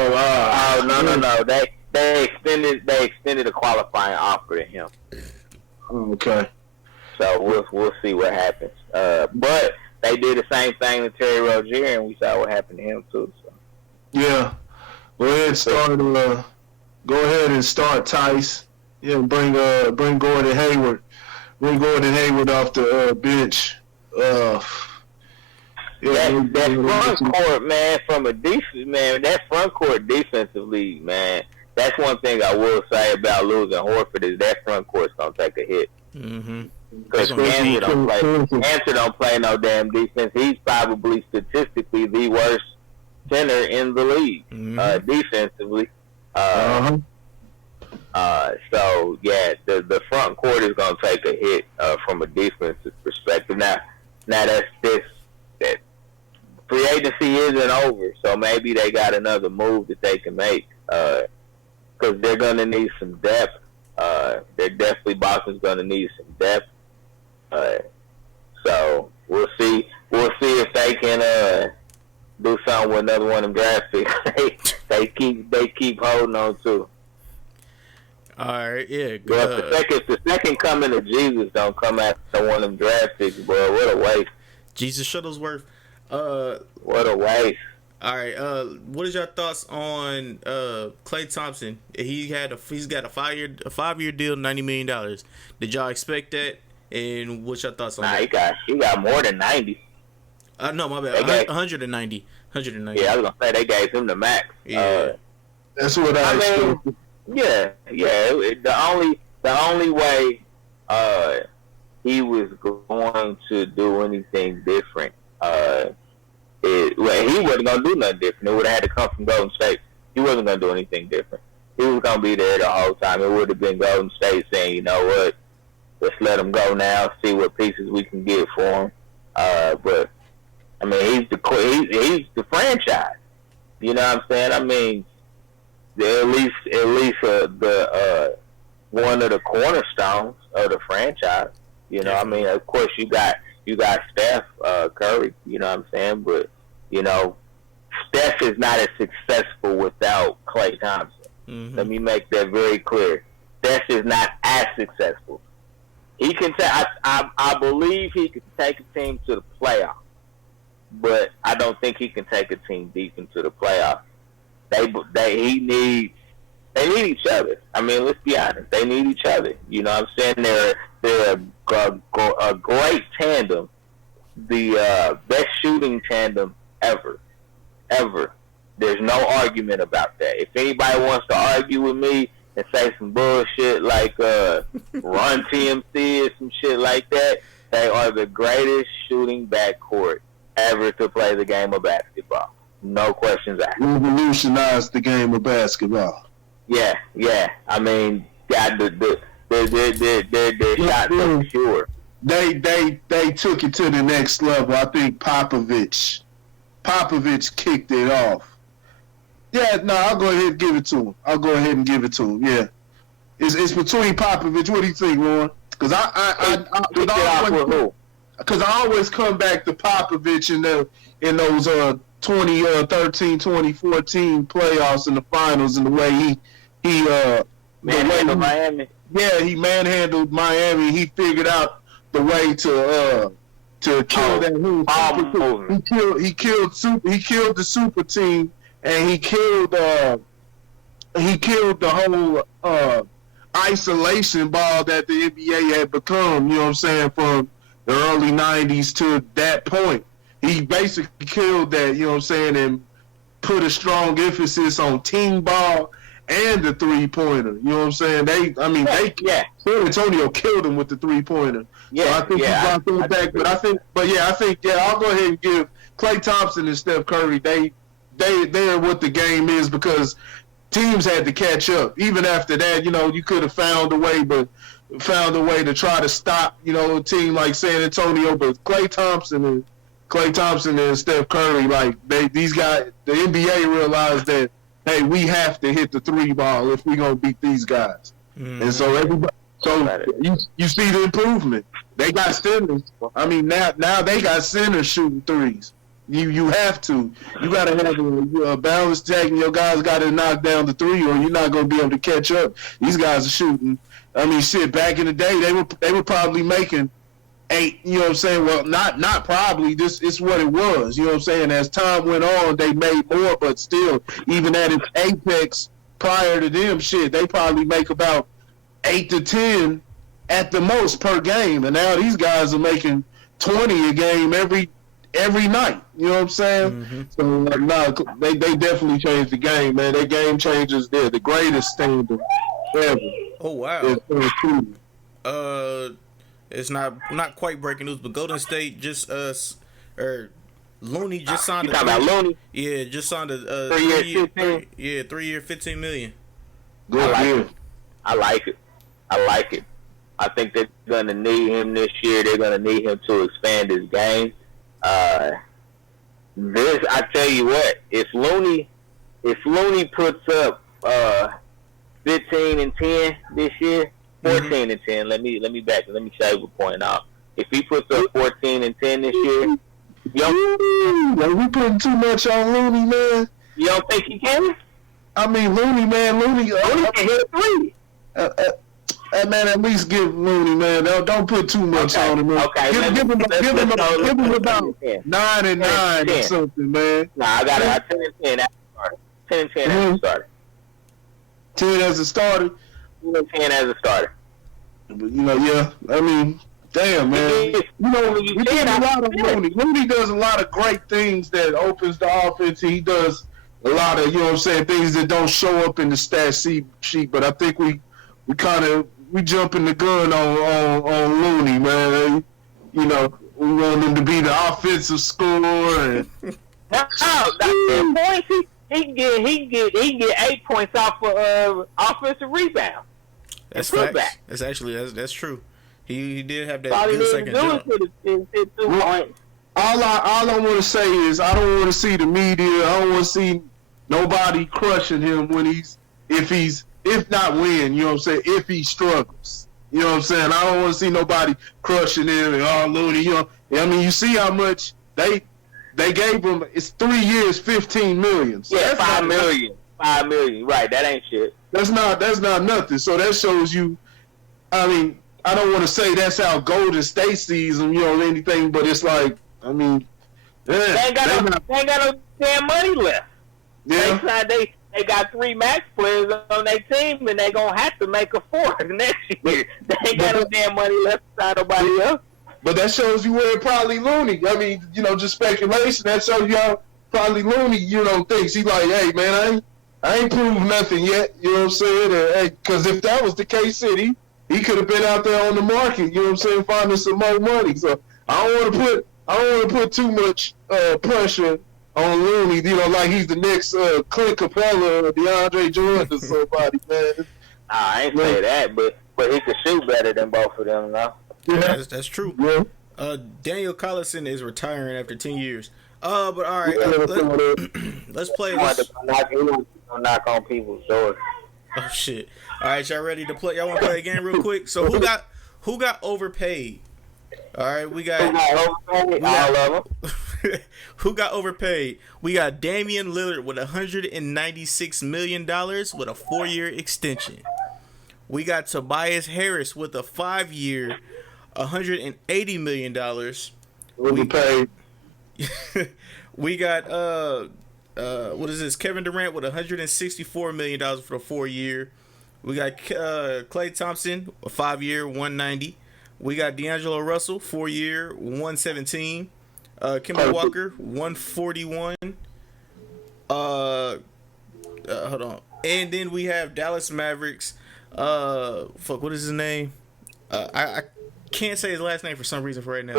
no. They extended a qualifying offer to him. Okay. So we'll see what happens. But they did the same thing to Terry Rozier, and we saw what happened to him too. So. Yeah. Go ahead and start Tice. Yeah, bring Gordon Hayward. Bring Gordon Hayward off the bench. That front court, man, from a defense, man, that front court defensively, man, that's one thing I will say about losing Horford is that front court's gonna take a hit. Mm-hmm. Because Cantor don't play no damn defense. He's probably statistically the worst center in the league, defensively. So yeah, the front court is gonna take a hit from a defensive perspective. Now that free agency isn't over, so maybe they got another move that they can make because they're gonna need some depth. Boston's gonna need some depth. So we'll see if they can do something with another one of them draft picks. they keep holding on to. All right, yeah. Well, if the second coming of Jesus don't come after one of them draft picks, boy, what a waste. Jesus Shuttlesworth. What a waste. All right. What is your thoughts on Klay Thompson? He's got a 5-year deal, $90 million. Did y'all expect that? And what's your thoughts on that? He got more than 90. No, my bad. 190. Yeah, I was gonna say they gave him the max. Yeah, that's what I expected. Yeah. The only way he was going to do anything different, he wasn't gonna do nothing different. It would have had to come from Golden State. He wasn't gonna do anything different. he was gonna be there the whole time. It would have been Golden State saying, you know what, let's let him go now, see what pieces we can get for him. But I mean, he's the franchise. You know what I'm saying? I mean, at least the one of the cornerstones of the franchise. You know, I mean, of course you got Steph Curry. You know what I'm saying? But you know, Steph is not as successful without Klay Thompson. Mm-hmm. Let me make that very clear. Steph is not as successful. He can I believe he can take a team to the playoffs, but I don't think he can take a team deep into the playoffs. They need each other. I mean, let's be honest. They need each other. You know what I'm saying? They're a great tandem, the best shooting tandem ever. There's no argument about that. If anybody wants to argue with me and say some bullshit like Run TMC or some shit like that, they are the greatest shooting backcourt ever to play the game of basketball. No questions asked. Revolutionized the game of basketball. Yeah. I mean, God, the shots are pure. They took it to the next level. I think Popovich kicked it off. Yeah, no, I'll go ahead and give it to him. Yeah, it's between Popovich. What do you think, Lauren? Because I always come back to Popovich in those 2013, 2014 playoffs in the finals, and the way he manhandled Miami. Yeah, he manhandled Miami. He figured out the way to kill that move. He killed the super team, and he killed the whole isolation ball that the NBA had become. You know what I'm saying, from the early '90s to that point. He basically killed that. You know what I'm saying, and put a strong emphasis on team ball and the 3-pointer. You know what I'm saying? San Antonio killed him with the 3-pointer. Yeah, so I think he brought them back. But I think I'll go ahead and give Klay Thompson and Steph Curry. They're what the game is, because teams had to catch up. Even after that, you know, you could have found a way to try to stop, you know, a team like San Antonio. But Klay Thompson and Steph Curry, like these guys, the NBA realized that, hey, we have to hit the 3 ball if we're gonna beat these guys. Mm-hmm. And so you see the improvement. They got centers. I mean, now they got centers shooting threes. You have to. You got to have a balance check, and your guys got to knock down the 3, or you're not going to be able to catch up. These guys are shooting. I mean, shit. Back in the day, they were probably making 8. You know what I'm saying? Well, not probably. This is what it was. You know what I'm saying? As time went on, they made more, but still, even at its apex prior to them, shit, they probably make about 8 to 10 at the most per game, and now these guys are making 20 a game every night. You know what I'm saying? Mm-hmm. So they definitely changed the game, man. Their game changers, they're the greatest standard ever. Oh wow. It's not quite breaking news, but Golden State just Looney just signed a Looney? Yeah, just signed a 3 year, 3 year, $15 million. Good. I like it. I think they're gonna need him this year. They're gonna need him to expand his game. I tell you what, if Looney puts up 15 and 10 this year, 14 and 10. Let me shave a point off. If he puts up 14 and 10 this year, we putting too much on Looney, man. You don't think he can? I mean, Looney can hit 3. Man, at least give Looney, man. Don't put too much on him, man. Okay, give him about 9 and 9 or something, man. Nah, I got it. 10 and 10 as a starter. 10 and 10 as a starter. 10 as a starter. 10 as a starter. But I mean, damn, man. We do a lot of Looney. Looney does a lot of great things that opens the offense. He does a lot of, things that don't show up in the stat sheet. But I think we jumping the gun on Looney, man. We want him to be the offensive scorer. And boy, he can get 8 points off for offensive rebound. That's facts. That's true. He did have that all good second jump. All I want to say is I don't want to see the media. I don't want to see nobody crushing him if not win. You know what I'm saying? If he struggles, you know what I'm saying? I don't want to see nobody crushing him and Looney. You know, I mean, you see how much they gave him. It's 3 years, $15 million. So yeah, $5 million. $5 million. Right, that ain't shit. That's not nothing. So that shows you. I mean, I don't want to say that's how Golden State sees him, you know, or anything, but it's like, I mean, they ain't got no damn money left. Yeah. They got 3 max players on their team, and they gonna have to make a 4th next year. They ain't got no damn money left beside nobody else. But that shows you where probably Looney. I mean, you know, just speculation. That shows you how probably Looney, you know, thinks. He's like, hey, man, I ain't proved nothing yet. You know what I'm saying? Because if that was the case, he could have been out there on the market. You know what I'm saying? Finding some more money. So I don't want to put too much pressure on Looney. You know, like he's the next Clint Capella or DeAndre Jordan or somebody, man. I ain't say that, but he could shoot better than both of them, though. Yeah, that's true. Yeah. Daniel Collison is retiring after 10 years. But all right, let's play this. Knock on people's doors. Oh shit! All right, y'all ready to play? Y'all want to play a game real quick? So who got overpaid? All right, we got all of them. Who got overpaid? We got Damian Lillard with $196 million with a 4-year extension. We got Tobias Harris with a 5-year, $180 million. We paid. We got what is this? Kevin Durant with $164 million for the 4-year. We got Klay Thompson, a 5-year, $190. We got D'Angelo Russell, 4-year, $117. Kemba Walker, $141. Hold on. And then we have Dallas Mavericks. What is his name? I can't say his last name for some reason for right now.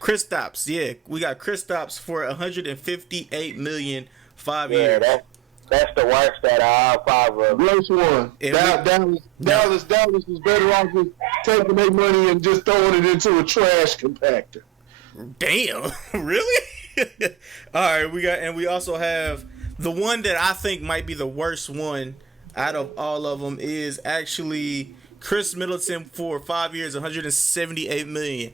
Kristaps, yeah. We got Kristaps for $158 million, 5 years. That's the worst out of all 5 of them. Worst one. Dallas is better off just taking their money and just throwing it into a trash compactor. Damn, really? All right, we also have the one that I think might be the worst one out of all of them is actually Chris Middleton for 5 years, $178 million.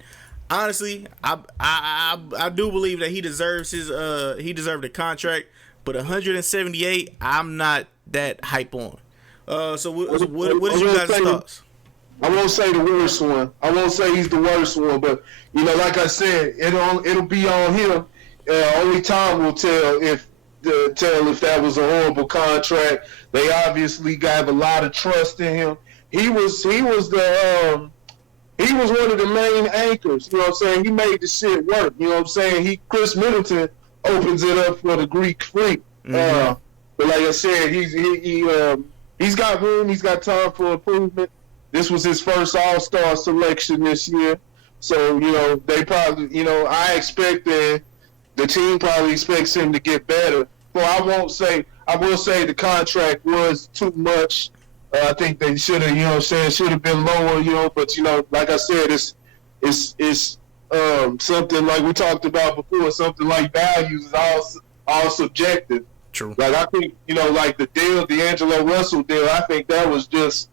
Honestly, I do believe that he deserved a contract, but 178, I'm not that hype on. So what is you guys' thoughts? I won't say the worst one. I won't say he's the worst one, but you know, like I said, it'll be on him. Only time will tell if that was a horrible contract. They obviously got a lot of trust in him. He was one of the main anchors. You know what I'm saying? He made the shit work. You know what I'm saying? Chris Middleton opens it up for the Greek Freak. Mm-hmm. But like I said, he's got room. He's got time for improvement. This was his first All-Star selection this year. So, you know, they probably, you know, I expect that the team probably expects him to get better. Well, I will say the contract was too much. I think they should have, you know what I'm saying, should have been lower, you know, but, you know, like I said, it's something like we talked about before, something like values is all subjective. True. Like, I think, you know, like the D'Angelo Russell deal, I think that was just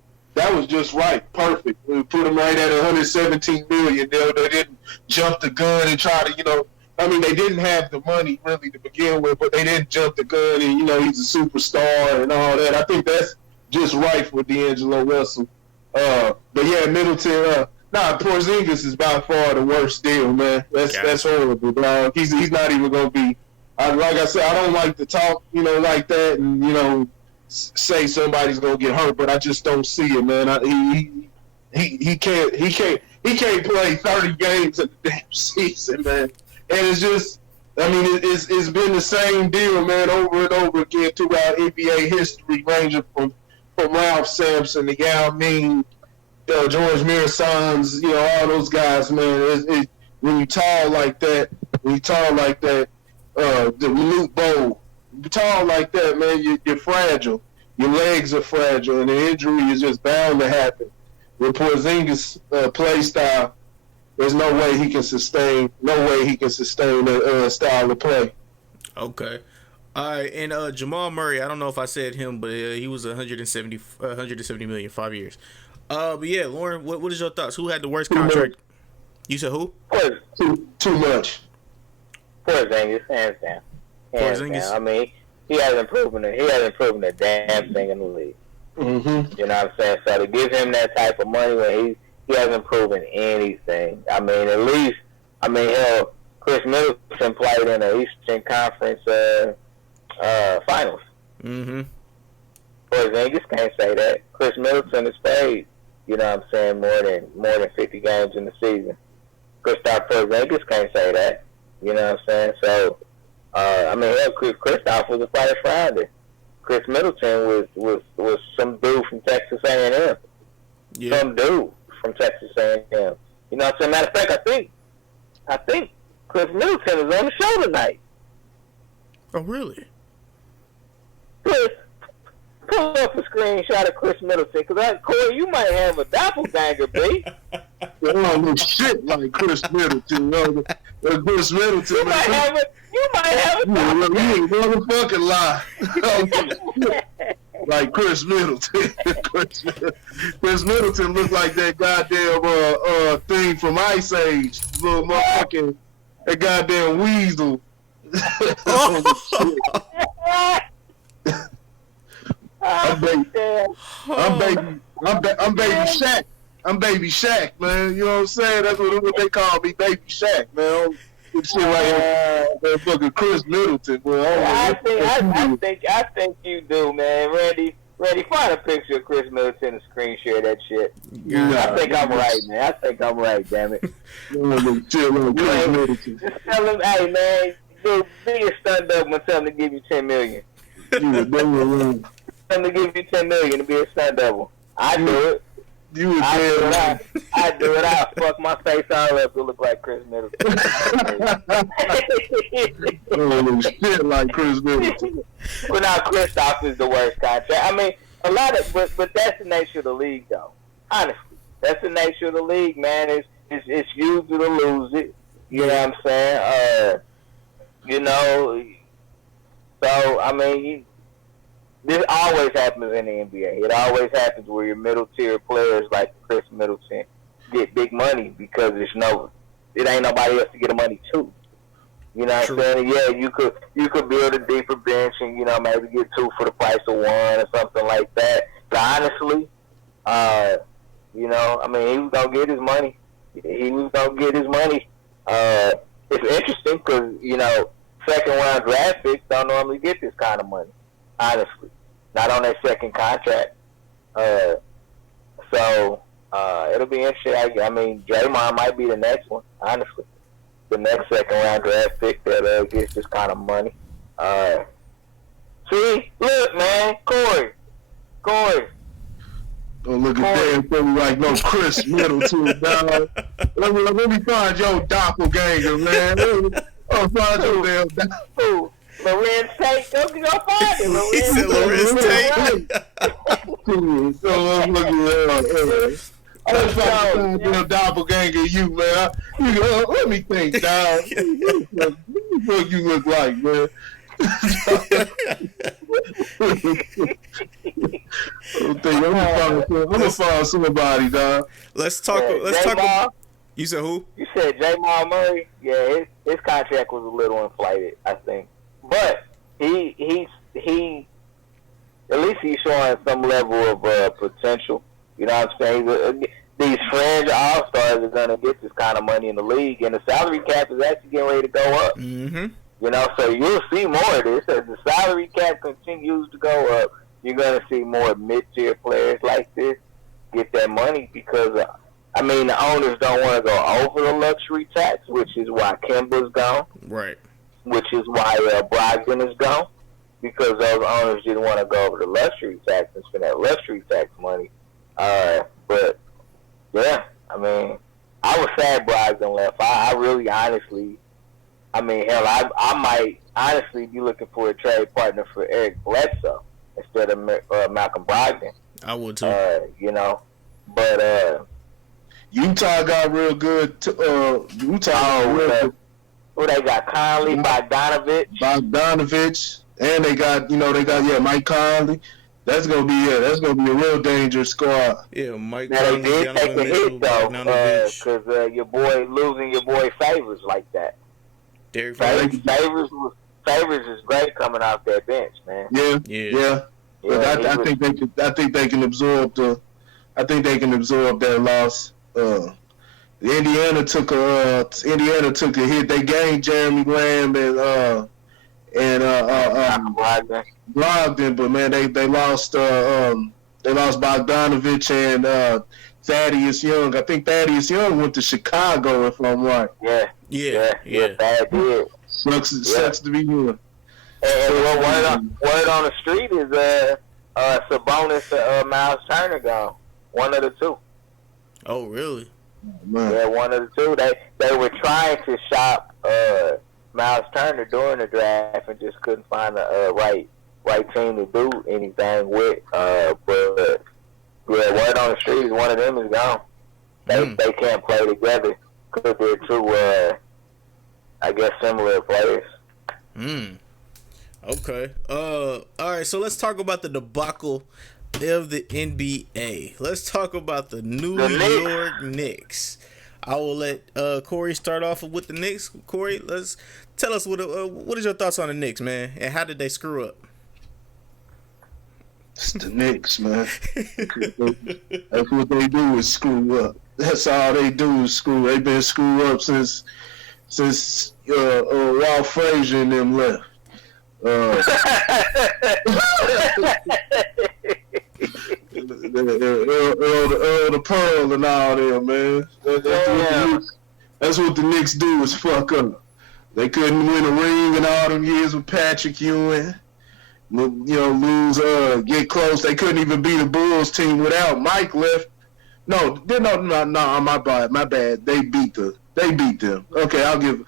right, perfect. We put him right at $117 million. They didn't jump the gun and try to, you know, I mean, they didn't have the money really to begin with, but they didn't jump the gun and, you know, he's a superstar and all that. I think that's just right for D'Angelo Russell. But yeah, Middleton, Porzingis is by far the worst deal, man. That's horrible, dog. He's not even gonna be. Like I said, I don't like to talk, you know, like that, and you know, say somebody's gonna get hurt, but I just don't see it, man. He can't play 30 games in the damn season, man. And it's just, I mean, it's been the same deal, man, over and over again throughout NBA history, ranging from Ralph Sampson to Yao Ming, George Mirassans, you know, all those guys, man. When you tall like that, the Luke Bowl, tall like that, man, you're fragile. Your legs are fragile, and the injury is just bound to happen. With Porzingis' play style, there's no way he can sustain. No way he can sustain the style of play. Okay. All right, and Jamal Murray, I don't know if I said him, but he was 170 million, 5 years. But yeah, Lauren, what is your thoughts? Who had the worst contract? You said who? Too much. Porzingis, hands down. Porzingis. I mean, he hasn't proven it. He hasn't proven a damn thing in the league. Mm-hmm. You know what I'm saying? So to give him that type of money when he hasn't proven anything. I mean, at least, hell, Chris Middleton played in the Eastern Conference Finals. Mm-hmm. Porzingis can't say that. Chris Middleton has played, you know what I'm saying, more than 50 games in the season. Kristaps Porzingis can't say that. You know what I'm saying? So, hell, Kristaps was a first rounder. Chris Middleton was some dude from Texas A&M. Yeah. Some dude from Texas A&M. You know what I'm saying? Matter of fact, I think Chris Middleton is on the show tonight. Oh, really? Chris, pull up a screenshot of Chris Middleton, because Corey, you might have a doppelganger, B. They don't look shit like Chris Middleton. Chris Middleton. You might have a doppelganger. You motherfucking lie. Like Chris Middleton. Chris Middleton looked like that goddamn thing from Ice Age. Little motherfucking that goddamn weasel. I'm baby Shaq. I'm baby Shaq, man. You know what I'm saying? That's what they call me, baby Shaq, man. Shit like fucking Chris Middleton, bro. I think you do, man. Randy, find a picture of Chris Middleton and screen share that shit. Yeah, I think I'm right, man. I think I'm right, damn it. Chris Middleton. Just tell him, hey, man, dude, be a stunt double and tell him to give you $10 million. You were damn Tell him to give you $10 million to be a stunt double. I do it. You were damn I do it. I'll fuck my face all up to look like Chris Middleton. oh, shit like Chris Middleton. But now Kristaps is the worst contract. I mean, a lot of, but that's the nature of the league, though. Honestly, that's the nature of the league, man. It's use it or lose it. You know what I'm saying? You know. So I mean, this always happens in the NBA. It always happens where your middle tier players like Chris Middleton get big money because it ain't nobody else to get the money to. You know what I'm saying? Yeah, you could build a deeper bench and, you know, maybe get 2 for the price of 1 or something like that. But honestly, you know, I mean, he was gonna get his money. It's interesting because, you know, second round draft picks don't normally get this kind of money. Honestly, not on their second contract. So it'll be interesting. I mean, Draymond might be the next one. Honestly, the next second round draft pick that gets this kind of money. See, look, man, Corey. Don't look at damn thing like no Chris Middleton, dog. Let me find your doppelganger, man. I'll find your damn doppelganger. Lorenz Tate, go find him. He said Lorenz Tate. So I'm looking at I'm trying to find your doppelganger, you man. Let me think, dog. What you look like, man? I'm gonna find somebody, dog. Let's talk. You said who? You said Jamal Murray. Yeah, his contract was a little inflated, I think. But he at least he's showing some level of potential. You know what I'm saying? These fringe all-stars are going to get this kind of money in the league, and the salary cap is actually getting ready to go up. Mm-hmm. You know, so you'll see more of this. As the salary cap continues to go up, you're going to see more mid-tier players like this get that money because, I mean, the owners don't want to go over the luxury tax, which is why Kemba's gone. Right. Which is why Brogdon is gone, because those owners didn't want to go over the luxury tax and spend that luxury tax money. But, yeah, I mean, I was sad Brogdon left. I I mean, hell, I might honestly be looking for a trade partner for Eric Bledsoe instead of Malcolm Brogdon. I would too. You know, but Utah got real good. Utah got real good. Who they got? Conley, Bogdanovich, and they got Mike Conley. That's gonna be a real dangerous squad. Yeah, Mike now Conley, they did take a hit though, because your boy Favors like that. Derek Favors is great coming off that bench, man. Yeah. But I think they can absorb that loss. Indiana took a hit. They gained Jeremy Lamb and Brogdon, but man, they lost Bogdanovich and Thaddeus Young. I think Thaddeus Young went to Chicago, if I'm right. Yeah. That did. Sucks to be here. And word on the street is Sabonis Miles Turner gone. One of the two. Oh, really? Man. Yeah, one of the two. They were trying to shop Miles Turner during the draft and just couldn't find the right team to do anything with. But yeah, word on the street is one of them is gone. They can't play together because they're two, I guess, similar players. Okay. All right. So let's talk about the debacle of the NBA. Let's talk about the New York Knicks. I will let Corey start off with the Knicks. Corey, let's tell us what is your thoughts on the Knicks, man, and how did they screw up? It's the Knicks, man. That's what they do is screw up. That's all they do is screw. They've been screwed up since Walt Frazier and them left. Earl the Pearl and all them, man. That's what the Knicks do is fuck up. They couldn't win a ring in all them years with Patrick Ewing. Lose, get close. They couldn't even beat the Bulls team without Mike left. No, my bad. They beat them. Okay, I'll give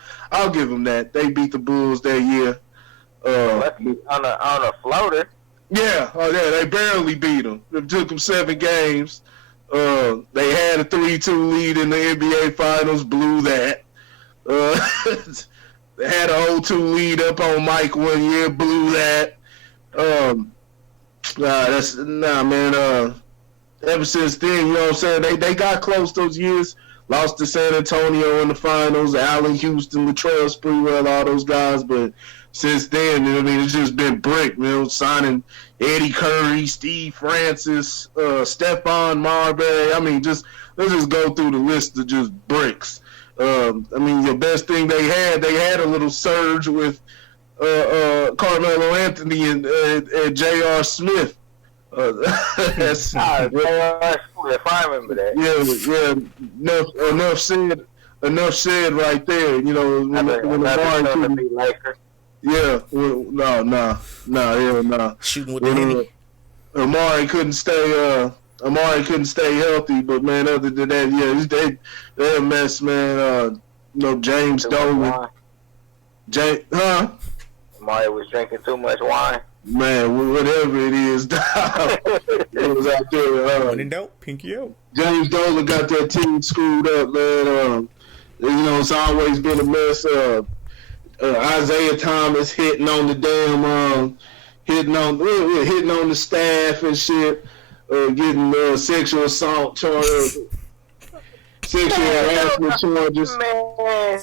them that. They beat the Bulls that year. On a floater. Yeah, they barely beat them. It took them 7 games. They had a 3-2 lead in the NBA Finals, blew that. They had a 0-2 lead up on Mike one year, blew that. Man. Ever since then, you know what I'm saying? They got close those years. Lost to San Antonio in the finals. Allen Houston, Latrell Sprewell, all those guys. But since then, it's just been brick. Signing Eddie Curry, Steve Francis, Stephon Marbury. let's just go through the list of just bricks. The best thing they had a little surge with Carmelo Anthony and J.R. Smith. That's J.R. Smith, I remember that. Yeah. Enough said right there. When Amari couldn't. Yeah. Shooting with the Henny. Amari couldn't stay healthy, but man, other than that, yeah, they're a mess, man. James Dolan. Amari was drinking too much wine. Man, whatever it is, it was out there. When in doubt, pinky out. James Dolan got that team screwed up, man. It's always been a mess. Isaiah Thomas hitting on the damn, hitting on the staff and shit, getting sexual assault charges, sexual harassment charges. Man,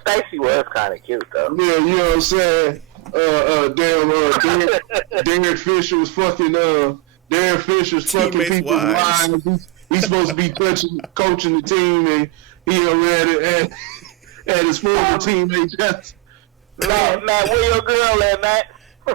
Stacey was kind of cute though. Yeah, you know what I'm saying. Derek Fisher was fucking people's wives. He's supposed to be coaching the team, and he already had his former teammates. Matt, where your girl at, Matt?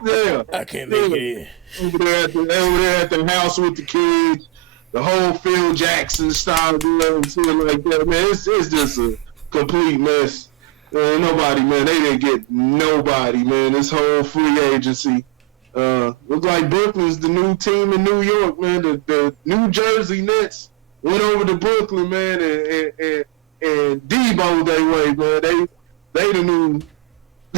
Yeah, I can't make it in. Over there at the house with the kids, the whole Phil Jackson style deal and shit like that. Man, it's just a complete mess. Nobody, man. They didn't get nobody, man. This whole free agency. Looks like Brooklyn's the new team in New York, man. The New Jersey Nets went over to Brooklyn, man, and Debo they way, man. They the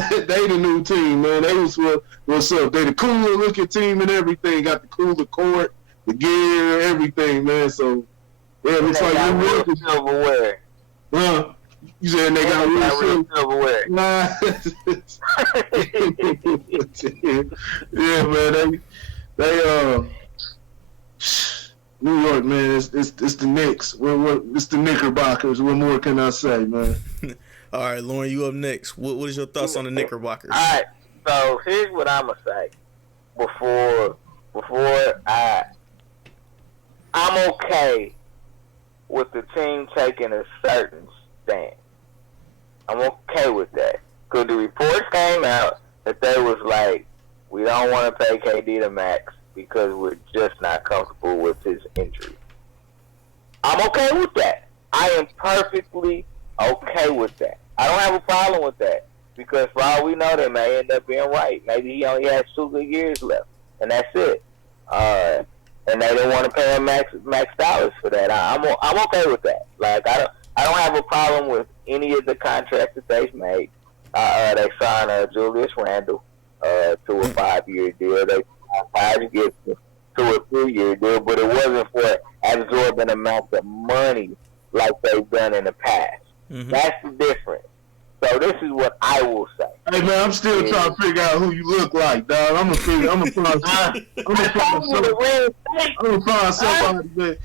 They the new team, man. They was what's up. They the cooler looking team and everything. Got the cooler court, the gear, everything, man. So yeah, it looks like real silverware. You said they got real silverware. Nah. Yeah, man. They New York, man. It's the Knicks. It's the Knickerbockers. What more can I say, man? All right, Lauren, you up next. What is your thoughts on the Knickerbockers? All right, so here's what I'm gonna say. Before I'm okay with the team taking a certain stand. I'm okay with that. Because the reports came out that they was like, we don't want to pay KD the max because we're just not comfortable with his injury. I'm okay with that. I am perfectly okay with that. I don't have a problem with that. Because for all we know, they may end up being right. Maybe he only has 2 good years left. And that's it. And they don't want to pay him max dollars for that. I'm okay with that. Like I don't have a problem with any of the contracts that they've made. They signed Julius Randle to a 5-year deal. They tried to get to a 3-year deal, but it wasn't for absorbing amounts of money like they've done in the past. Mm-hmm. That's the difference. So this is what I will say. Hey man, I'm still trying to figure out who you look like, dog. I'm gonna find somebody that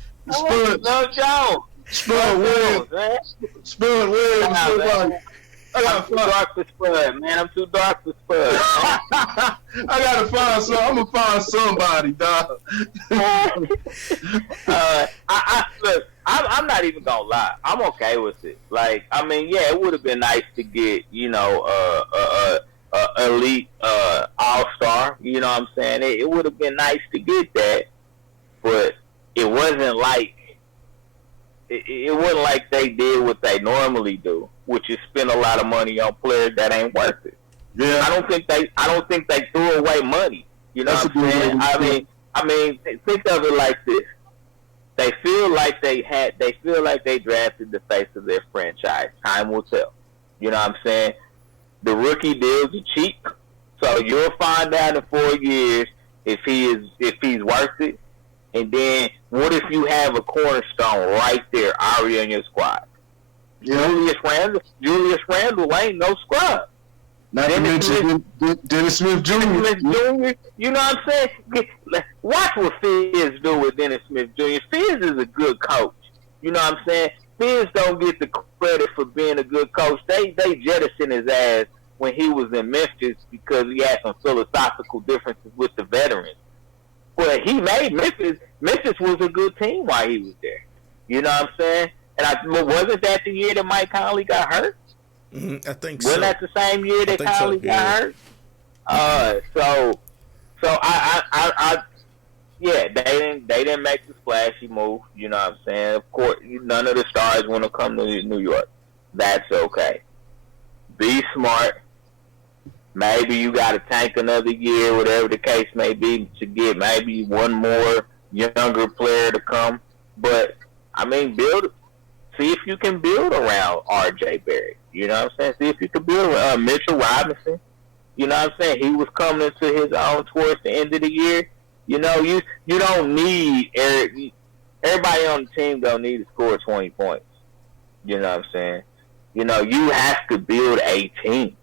Spud Williams. I'm too dark for Spud, man. I'm too dark for Spud. I gotta find some. I'm gonna find somebody, dog. Look, I'm not even gonna lie. I'm okay with it. Like, I mean, yeah, it would have been nice to get, elite all-star. You know what I'm saying? It would have been nice to get that, but it wasn't like they did what they normally do, which is spend a lot of money on players that ain't worth it. Yeah. I don't think they threw away money. You know what I'm saying? I mean, think of it like this. They feel like they drafted the face of their franchise. Time will tell. You know what I'm saying? The rookie deals are cheap, so you'll find out in 4 years if he's worth it. And then what if you have a cornerstone right there already in your squad? Yeah. Julius Randle ain't no scrub. Not to mention Dennis Smith Jr. You know what I'm saying? Watch what Fizz do with Dennis Smith Jr. Fizz is a good coach. You know what I'm saying? Fizz don't get the credit for being a good coach. They jettisoned his ass when he was in Memphis because he had some philosophical differences with the veterans. But he made Memphis. Memphis was a good team while he was there. You know what I'm saying? And wasn't that the year that Mike Conley got hurt? Mm-hmm, I think so. Wasn't that the same year that Conley got hurt? So they didn't make the splashy move. You know what I'm saying? Of course, none of the stars want to come to New York. That's okay. Be smart. Maybe you got to tank another year, whatever the case may be, to get maybe one more younger player to come. But I mean, see if you can build around R.J. Barrett. You know what I'm saying? See if you can build around Mitchell Robinson. You know what I'm saying? He was coming into his own towards the end of the year. You know, you don't need everybody on the team don't need to score 20 points. You know what I'm saying? You know, you have to build a team.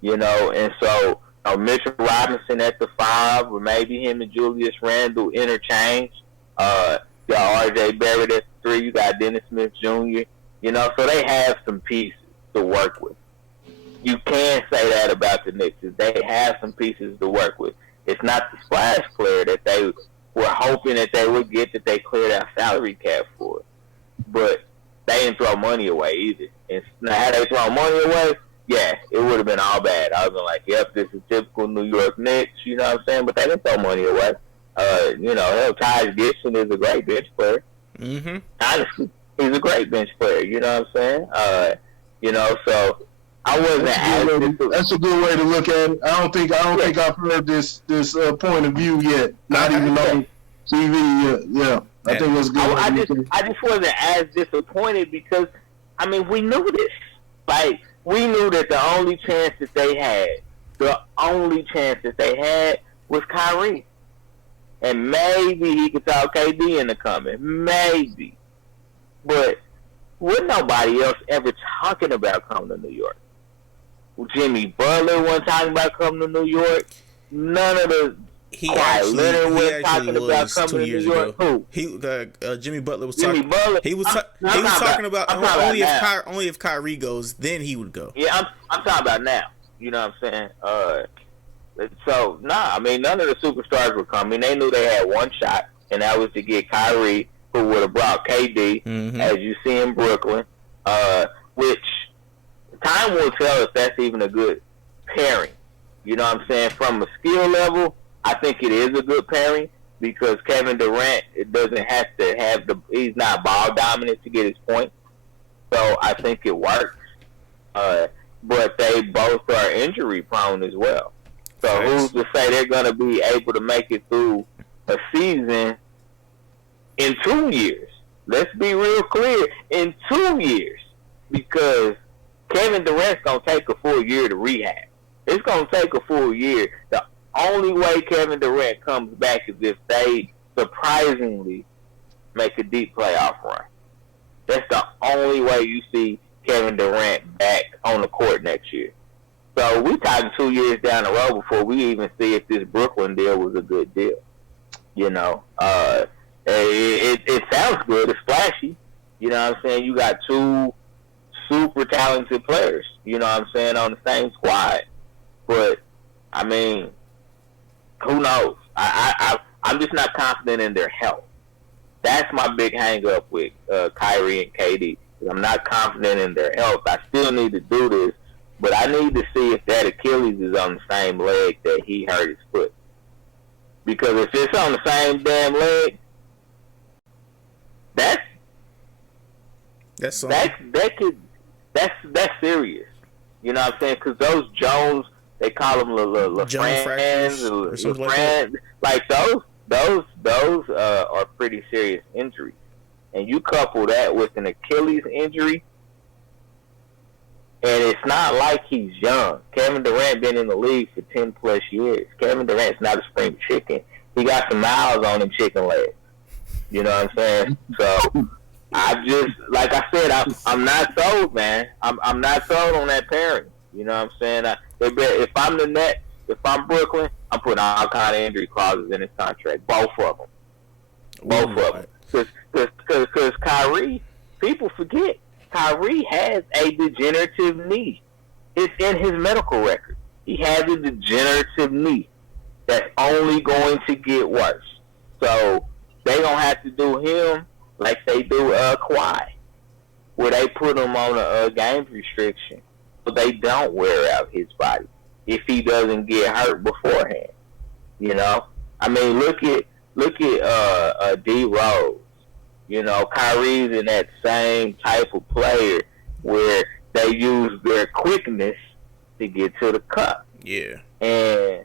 You know, and so Mitchell Robinson at the 5, or maybe him and Julius Randle interchange. You got R.J. Barrett at the 3. You got Dennis Smith Jr. You know, so they have some pieces to work with. You can say that about the Knicks. They have some pieces to work with. It's not the splash player that they were hoping that they would get, that they cleared out salary cap for. But they didn't throw money away either. And now, had they thrown money away, yeah, it would have been all bad. I would have been like, yep, this is typical New York Knicks, you know what I'm saying? But they didn't throw money away. Taj Gibson is a great bench player. Mm-hmm. Honestly, he's a great bench player, you know what I'm saying? So I wasn't that's a good way to look at it. I don't think I've heard this point of view yet. Not even on TV yet. Yeah. I think that's good. I just wasn't as disappointed because, I mean, we knew this. Like, we knew that the only chance that they had was Kyrie. And maybe he could talk KD into coming. Maybe. But with nobody else ever talking about coming to New York. Jimmy Butler wasn't talking about coming to New York. None of the Leonard was talking about coming 2 to years New York. ago. Who? Jimmy Butler was Jimmy talking. Butler. He was talking about only if Kyrie goes, then he would go. Yeah, I'm talking about now. You know what I'm saying? So I mean, none of the superstars were coming. They knew they had one shot, and that was to get Kyrie, who would have brought KD, as you see in Brooklyn. Which time will tell if that's even a good pairing. You know what I'm saying? From a skill level, I think it is a good pairing because Kevin Durant doesn't have to have he's not ball dominant to get his point. So I think it works. But they both are injury prone as well. So who's to say they're going to be able to make it through a season in 2 years? Let's be real clear. In 2 years. Because Kevin Durant's going to take a full year to rehab. It's going to take a full year. The only way Kevin Durant comes back is if they surprisingly make a deep playoff run. That's the only way you see Kevin Durant back on the court next year. So we're talking 2 years down the road before we even see if this Brooklyn deal was a good deal. You know, it sounds good. It's flashy. You know what I'm saying? You got two super talented players, you know what I'm saying, on the same squad. But, I mean, who knows? I'm just not confident in their health. That's my big hang-up with Kyrie and KD. I'm not confident in their health. I still need to do this, but I need to see if that Achilles is on the same leg that he hurt his foot. Because if it's on the same damn leg, that's serious. You know what I'm saying? Because those Jones, they call them LaFrance, like those are pretty serious injuries. And you couple that with an Achilles injury, and it's not like he's young. Kevin Durant been in the league for 10 plus years. Kevin Durant's not a spring chicken. He got some miles on him chicken legs. You know what I'm saying? So I just, like I said, I'm not sold, man. I'm not sold on that pairing. You know what I'm saying? If I'm the Nets, if I'm Brooklyn, I'm putting all kind of injury clauses in his contract. Both of them. Because Kyrie, people forget, Kyrie has a degenerative knee. It's in his medical record. He has a degenerative knee that's only going to get worse. So they don't have to do him like they do Kawhi, where they put him on a game restriction so they don't wear out his body if he doesn't get hurt beforehand. You know, I mean, look at D Rose. You know, Kyrie's in that same type of player where they use their quickness to get to the cup. Yeah, and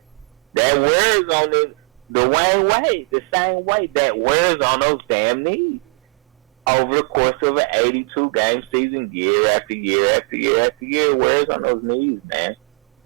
that wears on the Dwayne Wade the same way that wears on those damn knees over the course of an 82-game season, year after year after year after year, wears on those knees, man.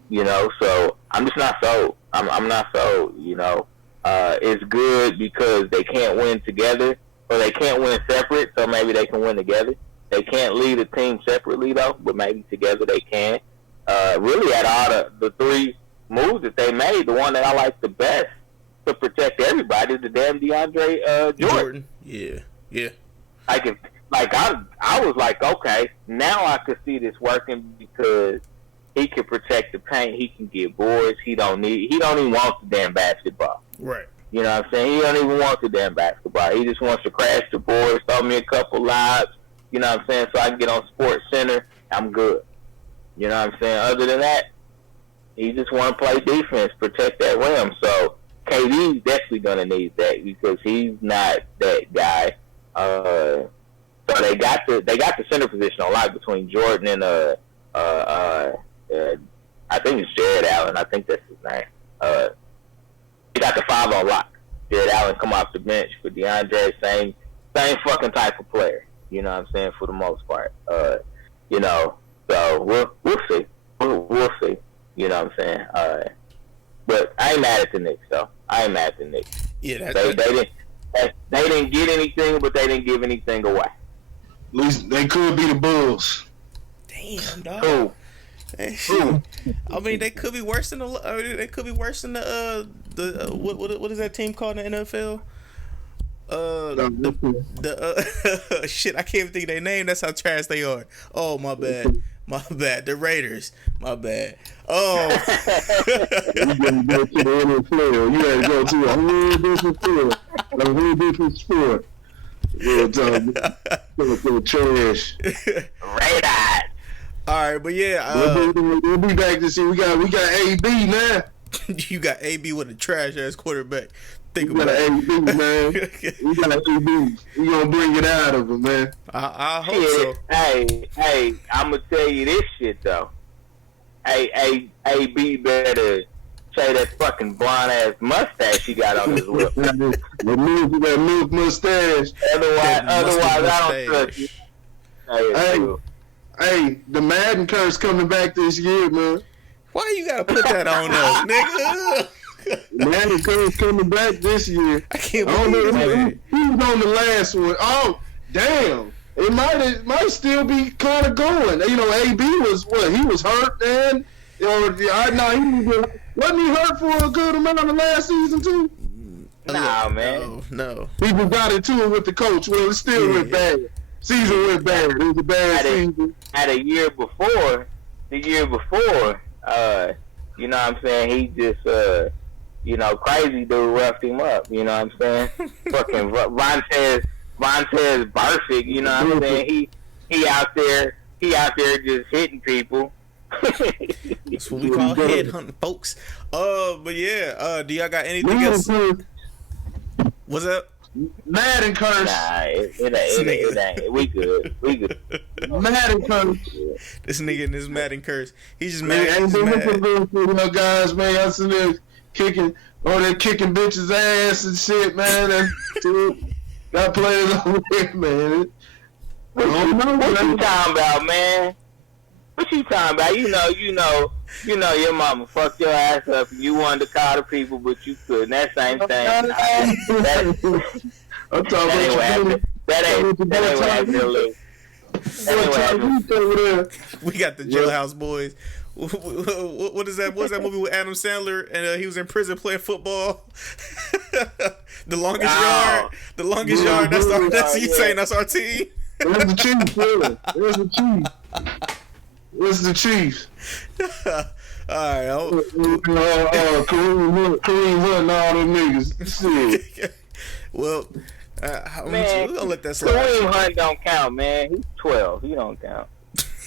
You know, so I'm just not sold. I'm not sold. You know, it's good because they can't win together, or they can't win separate, so maybe they can win together. They can't lead a team separately though, but maybe together they can. Really, at all the three moves that they made, the one that I like the best to protect everybody is the damn DeAndre Jordan. Yeah. I was like, okay, now I could see this working because he can protect the paint. He can get boards. He don't even want the damn basketball. Right. You know what I'm saying? He don't even want the damn basketball. He just wants to crash the boards, throw me a couple lives. You know what I'm saying? So I can get on Sports Center. I'm good. You know what I'm saying? Other than that, he just want to play defense, protect that rim. So KD's definitely gonna need that because he's not that guy. So they got the center position on lock between Jordan and I think it's Jared Allen. I think that's his name. They got the 5 on lock. Jared Allen come off the bench for DeAndre, same fucking type of player. You know what I'm saying, for the most part. You know, So we'll see. We'll see. You know what I'm saying? But I ain't mad at the Knicks, though. I ain't mad at the Knicks. Yeah, they didn't get anything, but they didn't give anything away. At least they could be the Bulls. Damn, dog. Cool. I mean, they could be worse than the. They could be worse than the what is that team called in the NFL? Shit, I can't even think of their name. That's how trash they are. Oh, my bad. My bad. The Raiders. My bad. Oh. You gotta go to the NFL. You gotta go to a whole different field, a whole different sport. Yeah, trash. Raiders. All right, but yeah, we'll be back this year. We got AB now. You got AB with a trash ass quarterback. Think we about got it. AB, man. We got AB. We gonna bring it out of him, man. I hope so. Hey, I'm gonna tell you this shit though. AB better say that fucking blonde ass mustache he got on his lip. Remove that milk mustache. Otherwise, I don't trust you. Hey, the Madden curse coming back this year, man. Why you gotta put that on us, nigga? Madden curse coming back this year. I can't believe it. He was on the last one. Oh, damn. It might still be kind of going. You know, AB was what? He was hurt then. Wasn't he hurt for a good amount of last season too? Nah, man. No. People got into it with the coach. Well, it still went bad. Season went bad. It was a bad season. At the year before, you know what I'm saying? He just, crazy dude roughed him up. You know what I'm saying? Fucking Vontaze Burfict. You know what I'm saying? He out there just hitting people. That's what we call headhunting, folks. But yeah, do y'all got anything else? What's up? Madden curse. Nah, it ain't. We good. Madden curse. This nigga in his Madden curse. He's just mad. Ain't been guys, man. I seen them kicking bitches' ass and shit, man. Got players over there, man. What you talking about, man? What you talking about? You know your mama fucked your ass up and you wanted to call the people, but you couldn't. That same thing. I'm talking about that ain't what happened. We got the Jailhouse Boys. What is that? What's that movie with Adam Sandler and he was in prison playing football? The longest yard. The longest yard. That's you saying that's our team. Where's the Chiefs? Where's the Chiefs? Where's the Chiefs? All right. Kareem Hunt and all them niggas. Shit. Well, man, we're gonna let that slide. Kareem Hunt don't count, man. He's 12. He don't count.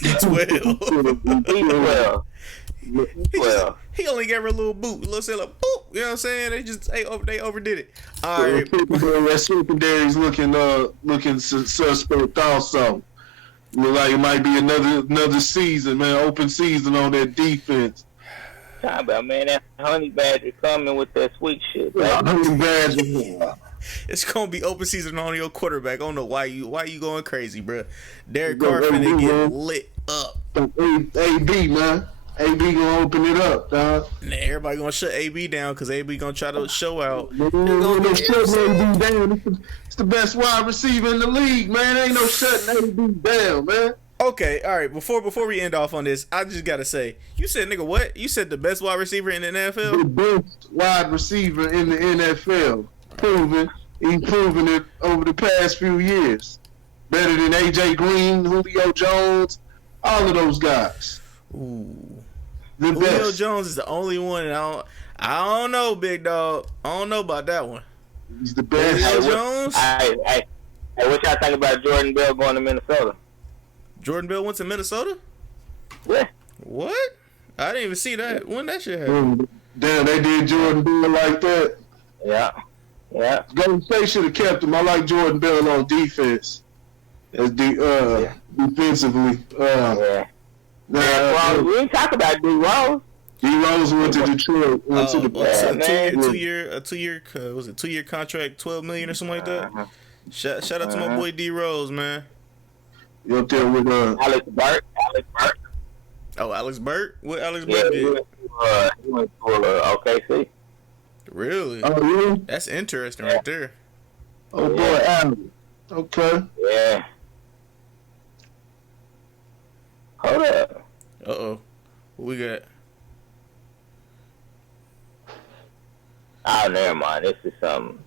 He's 12. He's 12. He only gave her a little boot, a little say like boop. You know what I'm saying? They overdid it. All right. That secondary's looking suspect also. Look like it might be another season, man. Open season on that defense. Talk about, man, that honey badger coming with that sweet shit. Honey badger. It's gonna be open season on your quarterback. I don't know why you going crazy, bro. Derek Carr finna get lit up. AB, man. AB gonna open it up, dog. Nah, everybody gonna shut AB down because AB gonna try to show out. It's the best wide receiver in the league, man. Ain't no shutting AB down, man. Okay, all right. Before we end off on this, I just gotta say, you said nigga what? You said the best wide receiver in the NFL? The best wide receiver in the NFL. He's proven it over the past few years. Better than AJ Green, Julio Jones, all of those guys. Ooh. The Julio best. Jones is the only one, and I don't know, big dog. I don't know about that one. He's the best. Julio Jones. Hey, what y'all think about Jordan Bell going to Minnesota? Jordan Bell went to Minnesota? Yeah. What? I didn't even see that. When that shit happened? Damn, they did Jordan Bell like that. Yeah. Golden State should have kept him. I like Jordan Bell on defense. Defensively. Yeah. We ain't talk about D Rose. D Rose went to Detroit. Went to the two year contract, $12 million or something like that. Shout out to my boy D Rose, man. You up there with Alex Burke. Oh, Alex Burke? What Alex Yeah, Burke he did? went to OKC. Really? Oh, really? That's interesting right there. Oh, boy, Allen. Okay. Yeah. Hold up. Uh-oh. What we got? Oh, never mind. This is something.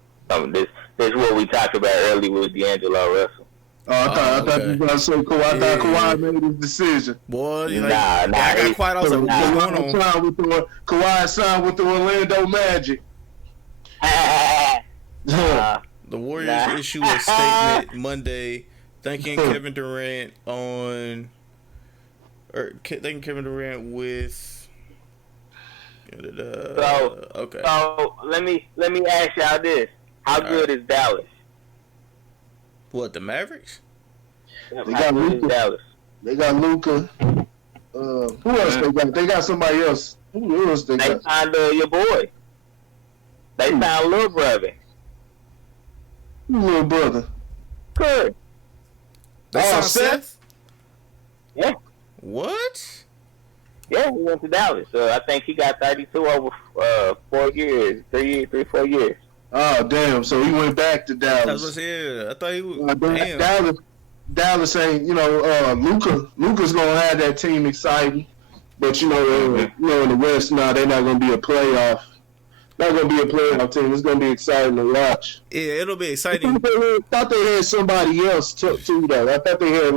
This is what we talked about earlier with D'Angelo Russell. Oh, I thought okay. you were going to say Kawhi. I thought Kawhi made his decision. Boy, you know, Nah, I got quiet. I was like, what's going on? Kawhi signed with the Orlando Magic. Nah. The Warriors issue a statement Monday thanking Kevin Durant thanking Kevin Durant with. Okay. So let me ask y'all this: how good is Dallas? What, the Mavericks? They got Luka. Dallas. They got Luka. Who else they got? They got somebody else. Who else they got? They signed your boy. They signed Lil Brother. Who's little brother? Curry. They signed Seth? Yeah. What? Yeah, he went to Dallas. I think he got 32 over 4 years, 4 years. Oh, damn. So he went back to Dallas. That's what I said. I thought he was. Dallas ain't, Luka's going to have that team exciting. But, in the West, they're not going to be a playoff. Not going to be a playoff team. It's going to be exciting to watch. Yeah, it'll be exciting. I thought they had somebody else, too, though. I thought they had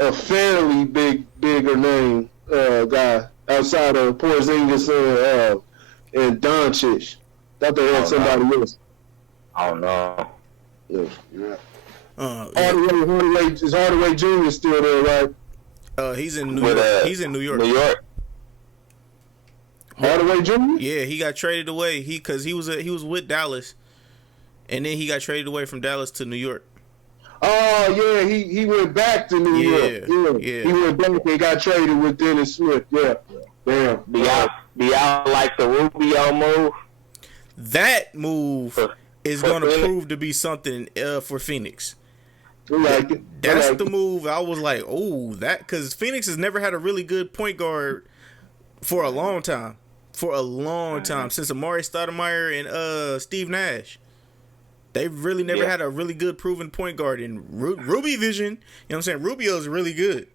a fairly bigger name guy outside of Porzingis and Doncic. Thought they had somebody else. I don't know. Yeah. Yeah. Is Hardaway Jr. still there, right? He's in New York. He's in New York. New York. Hardaway Jr.? Yeah, he got traded away. Because he was with Dallas, and then he got traded away from Dallas to New York. Oh, yeah, he went back to New York. Yeah. He went back and got traded with Dennis Smith. Yeah. Damn. Do y'all like the Rubio move? That move is going to prove to be something for Phoenix. Like it. That's the move. I was like, oh, that, because Phoenix has never had a really good point guard for a long time. Since Amari Stoudemire and Steve Nash. They've really never had a really good proven point guard in Ruby Vision. You know what I'm saying? Rubio's really good.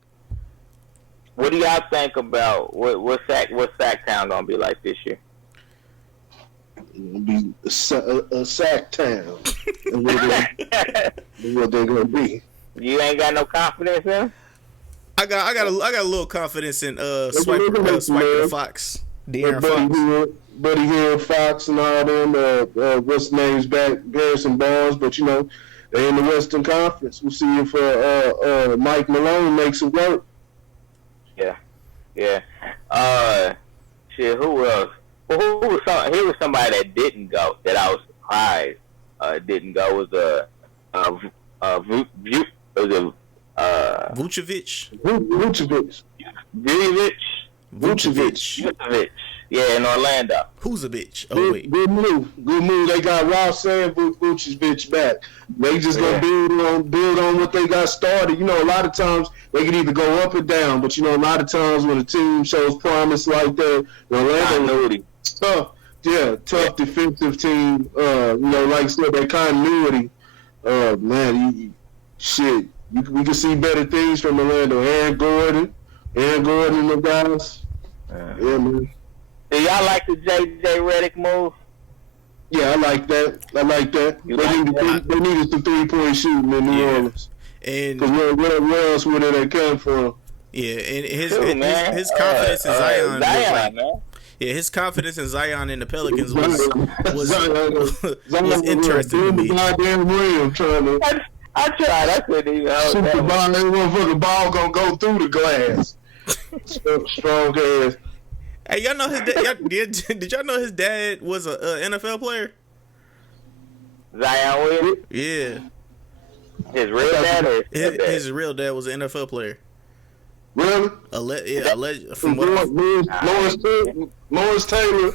What do y'all think about what Sacktown gonna be like this year? It'll be a sack town. What they're gonna be. You ain't got no confidence in him? I got a little confidence in Swiper the Fox, De'Aaron Fox. Buddy Hill, Fox, and all them. What's the names back? Garrison Barnes, but they're in the Western Conference. We'll see if Mike Malone makes it work. Yeah. Shit. Who else? Well, who was he was somebody that didn't go. That I was surprised didn't go. Was Vucevic. Yeah, in Orlando. Who's a bitch? Oh, wait. Good move. They got Ross and Vucevic back. They just gonna build on what they got started. A lot of times they can either go up or down, but a lot of times when a team shows promise like that, Orlando tough defensive team. Like I said, that continuity. Man, we can see better things from Orlando. Aaron Gordon and the guys. Yeah, man. Do y'all like the J.J. Redick move? Yeah, I like that. They needed some 3-point shooting in New Orleans. And where else would it have come from? Yeah, and his confidence in Zion, man. Yeah, his confidence in Zion and the Pelicans was interesting to me. I tried. I couldn't even hold that. That motherfucking ball gonna go through the glass. Strong ass. Hey, y'all know his dad? Did y'all know his dad was a NFL player? Zion Williams? Yeah. His real dad or his real dad was an NFL player. Really? From what Lawrence Taylor.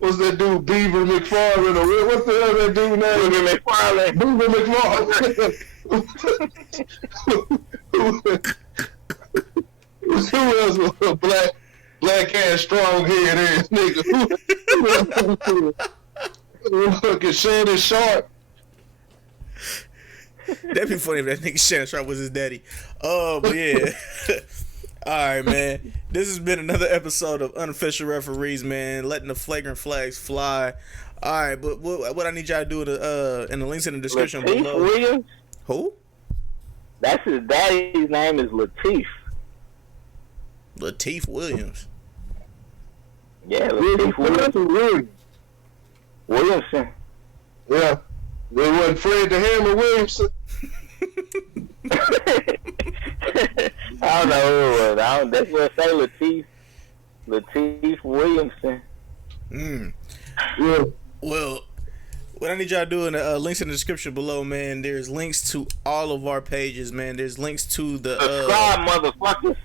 What's that dude? Beaver McFarland? Or what's the other dude name? Beaver McFarland. Who else was a black ass strong head ass nigga? Who fucking Shannon Sharp? That'd be funny if that nigga Shannon Sharp was his daddy. But yeah. Alright, man. This has been another episode of Unofficial Referees, man. Letting the flagrant flags fly. Alright, but what I need y'all to do in the links in the description Lateef below. Williams? Who? That's his daddy's name is Lateef. Lateef Williams. Yeah, Lateef Williams. Williamson. Yeah. They wasn't Fred the Hammer Williamson. I don't know who it was. That's what I say, Lateef Williamson. Yeah. Well, what I need y'all to do in the links in the description below, man. There's links to all of our pages, man. There's links to the subscribe, motherfuckers.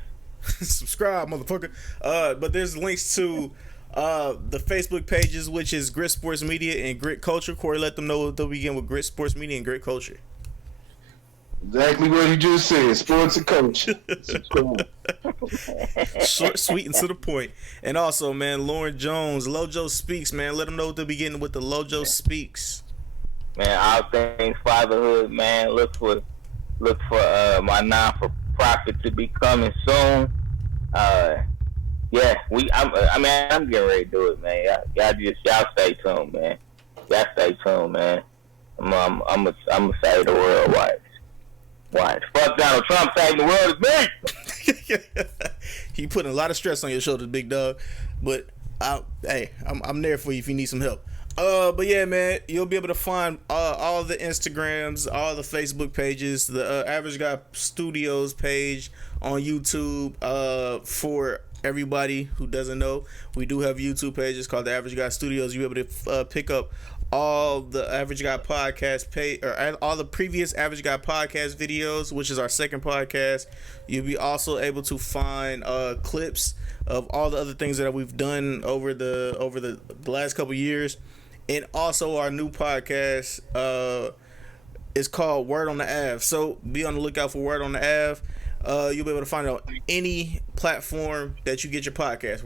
subscribe, motherfucker. But there's links to the Facebook pages, which is Grit Sports Media and Grit Culture. Corey, let them know they'll begin with Grit Sports Media and Grit Culture. Exactly what you just said. Sports and culture. Short, sweet, and to the point. And also, man, Lauren Jones, Lojo Speaks, man. Let them know they'll begin with the Lojo Speaks. Man, all things fatherhood, man. Look for my non-for-profit to be coming soon. Yeah, I'm getting ready to do it, man. Y'all stay tuned, man. Y'all stay tuned, man. I'm gonna save the world. Watch. Fuck Donald Trump, saving the world is me. He putting a lot of stress on your shoulders, big dog. But I'm there for you if you need some help. But yeah, man, you'll be able to find all the Instagrams, all the Facebook pages, the Average Guy Studios page on YouTube. For everybody who doesn't know, we do have YouTube pages called the Average Guy Studios. You'll be able to pick up all the Average Guy podcast page, or all the previous Average Guy podcast videos, which is our second podcast. You'll be also able to find clips of all the other things that we've done over the last couple years. And also our new podcast is called Word on the Av. So be on the lookout for Word on the Av. You'll be able to find it on any platform that you get your podcast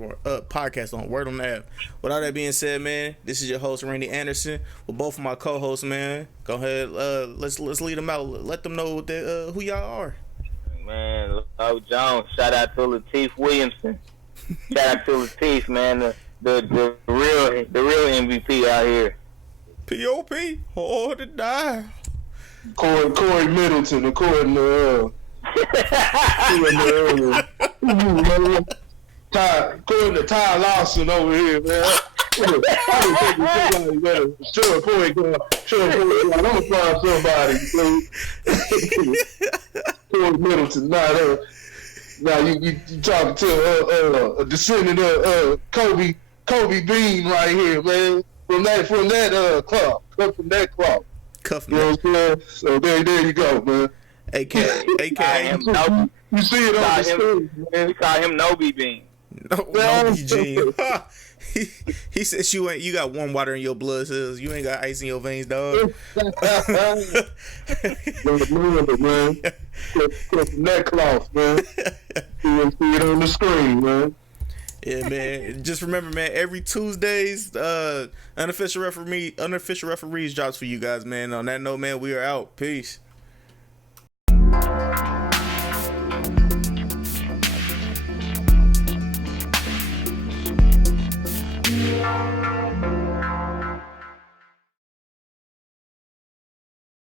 on. Word on the Av. With all that being said, man, this is your host Randy Anderson with both of my co-hosts, man. Go ahead, let's lead them out. Let them know who y'all are. Man, Low Jones. Shout out to Lateef Williamson. Shout out to Lateef, man. The real MVP out here. P.O.P. Hard to die. Corey Middleton, according to Ty Lawson over here, man. Sure, point guard. I'm gonna find somebody. Corey Middleton, now you talking to a descendant of Kobe Bean right here, man. From that club, from that club. You know what I'm saying? So there you go, man. AKA you see it on the screen, man. We call him Nobi Bean. No Gene. He says you got warm water in your blood cells. You ain't got ice in your veins, dog. Remember, man. From that cloth, man. You see it on the screen, man. Yeah, man. Just remember, man, every Tuesdays, unofficial referees drops for you guys, man. On that note, man, we are out. Peace.